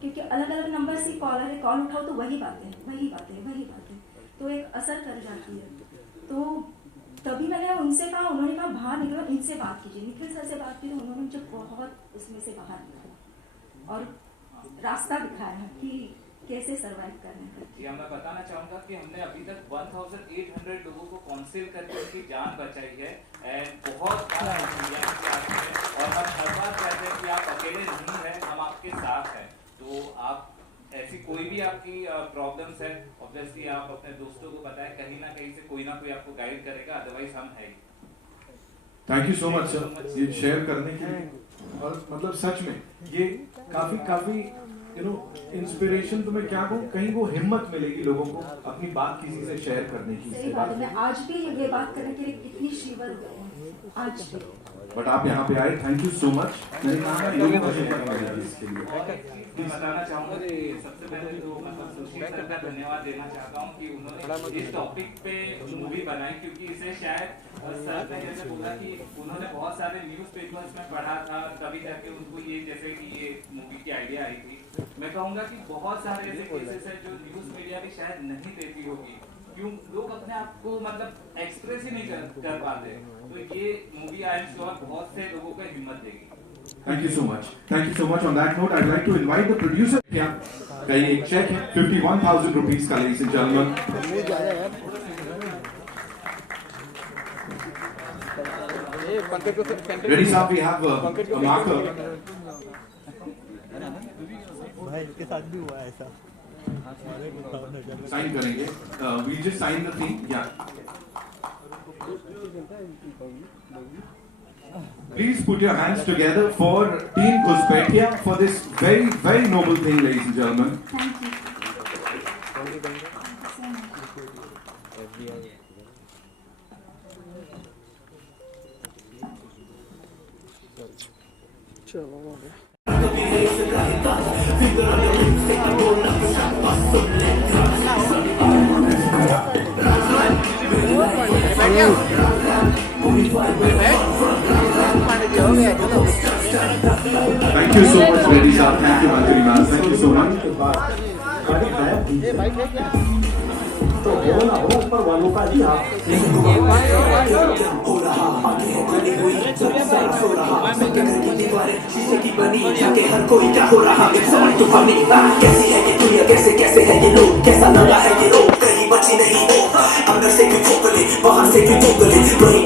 क्योंकि अलग अलग नंबर से कॉल उठाओ तो वही बातें तो एक असर कर जाती है। तो तभी मैंने उनसे कहा, उन्होंने कहा बाहर निकलो, इनसे बात कीजिए। निखिल सर से बात की तो उन्होंने मुझे बहुत उसमें से बाहर निकाला और रास्ता दिखाया है कि कैसे सर्वाइव करना है। जी, मैं बताना चाहूंगा कि हमने अभी तक 1800 लोगों को काउंसिल करके उनकी जान बचाई है एंड बहुत सारा और हम हर बार कहते हैं कि आप अकेले नहीं हैं, हम आपके साथ हैं। तो आप ऐसी कोई भी आपकी प्रॉब्लम्स है, ऑब्वियसली आप अपने दोस्तों को बताएं, कहीं ना कहीं से कोई ना कोई आपको गाइड करेगा, अदरवाइज हम है। Thank you so much sir ये शेयर करने के लिए। और मतलब सच में ये काफी इंस्पिरेशन, तो मैं क्या कहूँ, कहीं वो हिम्मत मिलेगी लोगों को अपनी बात किसी से शेयर करने की। सही बात है, मैं आज भी ये बात करने के लिए कितनी शिवर हो गई हूं आज भी। बट आप यहाँ पे आए, थैंक यू सो मच। मैंने कहा इसके लिए बताना चाहूंगा कि सबसे पहले तो मतलब सुशील सर का धन्यवाद देना चाहता हूँ कि उन्होंने इस टॉपिक पे मूवी बनाई, क्योंकि इसे शायद सर ने जैसे बोला कि उन्होंने बहुत सारे न्यूज़पेपर्स में पढ़ा था, तभी जाके उनको ये जैसे कि ये मूवी की आइडिया आई थी। मैं कहूँगा कि बहुत सारे ऐसे केसेस है जो न्यूज़ मीडिया भी शायद नहीं देती होगी, क्यों लोग अपने आप को मतलब एक्सप्रेस ही नहीं कर पाते। तो ये मूवी आई एम श्योर बहुत से लोगों को हिम्मत देगी। Thank you so much. Thank you so much. On that note, I'd like to invite the producer. Yeah, कहीं एक check है 51,000 rupees का, ladies and gentlemen. Ready, sir? We have a marker. भाई इसके साथ भी हुआ ऐसा। Sign करेंगे. We just sign the thing. Yeah. Please put your hands together for Team Ghuspetia for this very, very noble thing, ladies and gentlemen. Thank you. Thank you so much, ladies and thank you, Manjari ma'am. Thank you so much. तो हो ना हो ऊपर वालों का ही हाथ। हर कोई क्या हो रहा है, समझ तो पानी कैसी है ये दुनिया, कैसे है ये लोग, कैसा लगा है ये लोग, कहीं बची नहीं वो, अंदर से भी ठोकले, बाहर से भी ठोकले, वही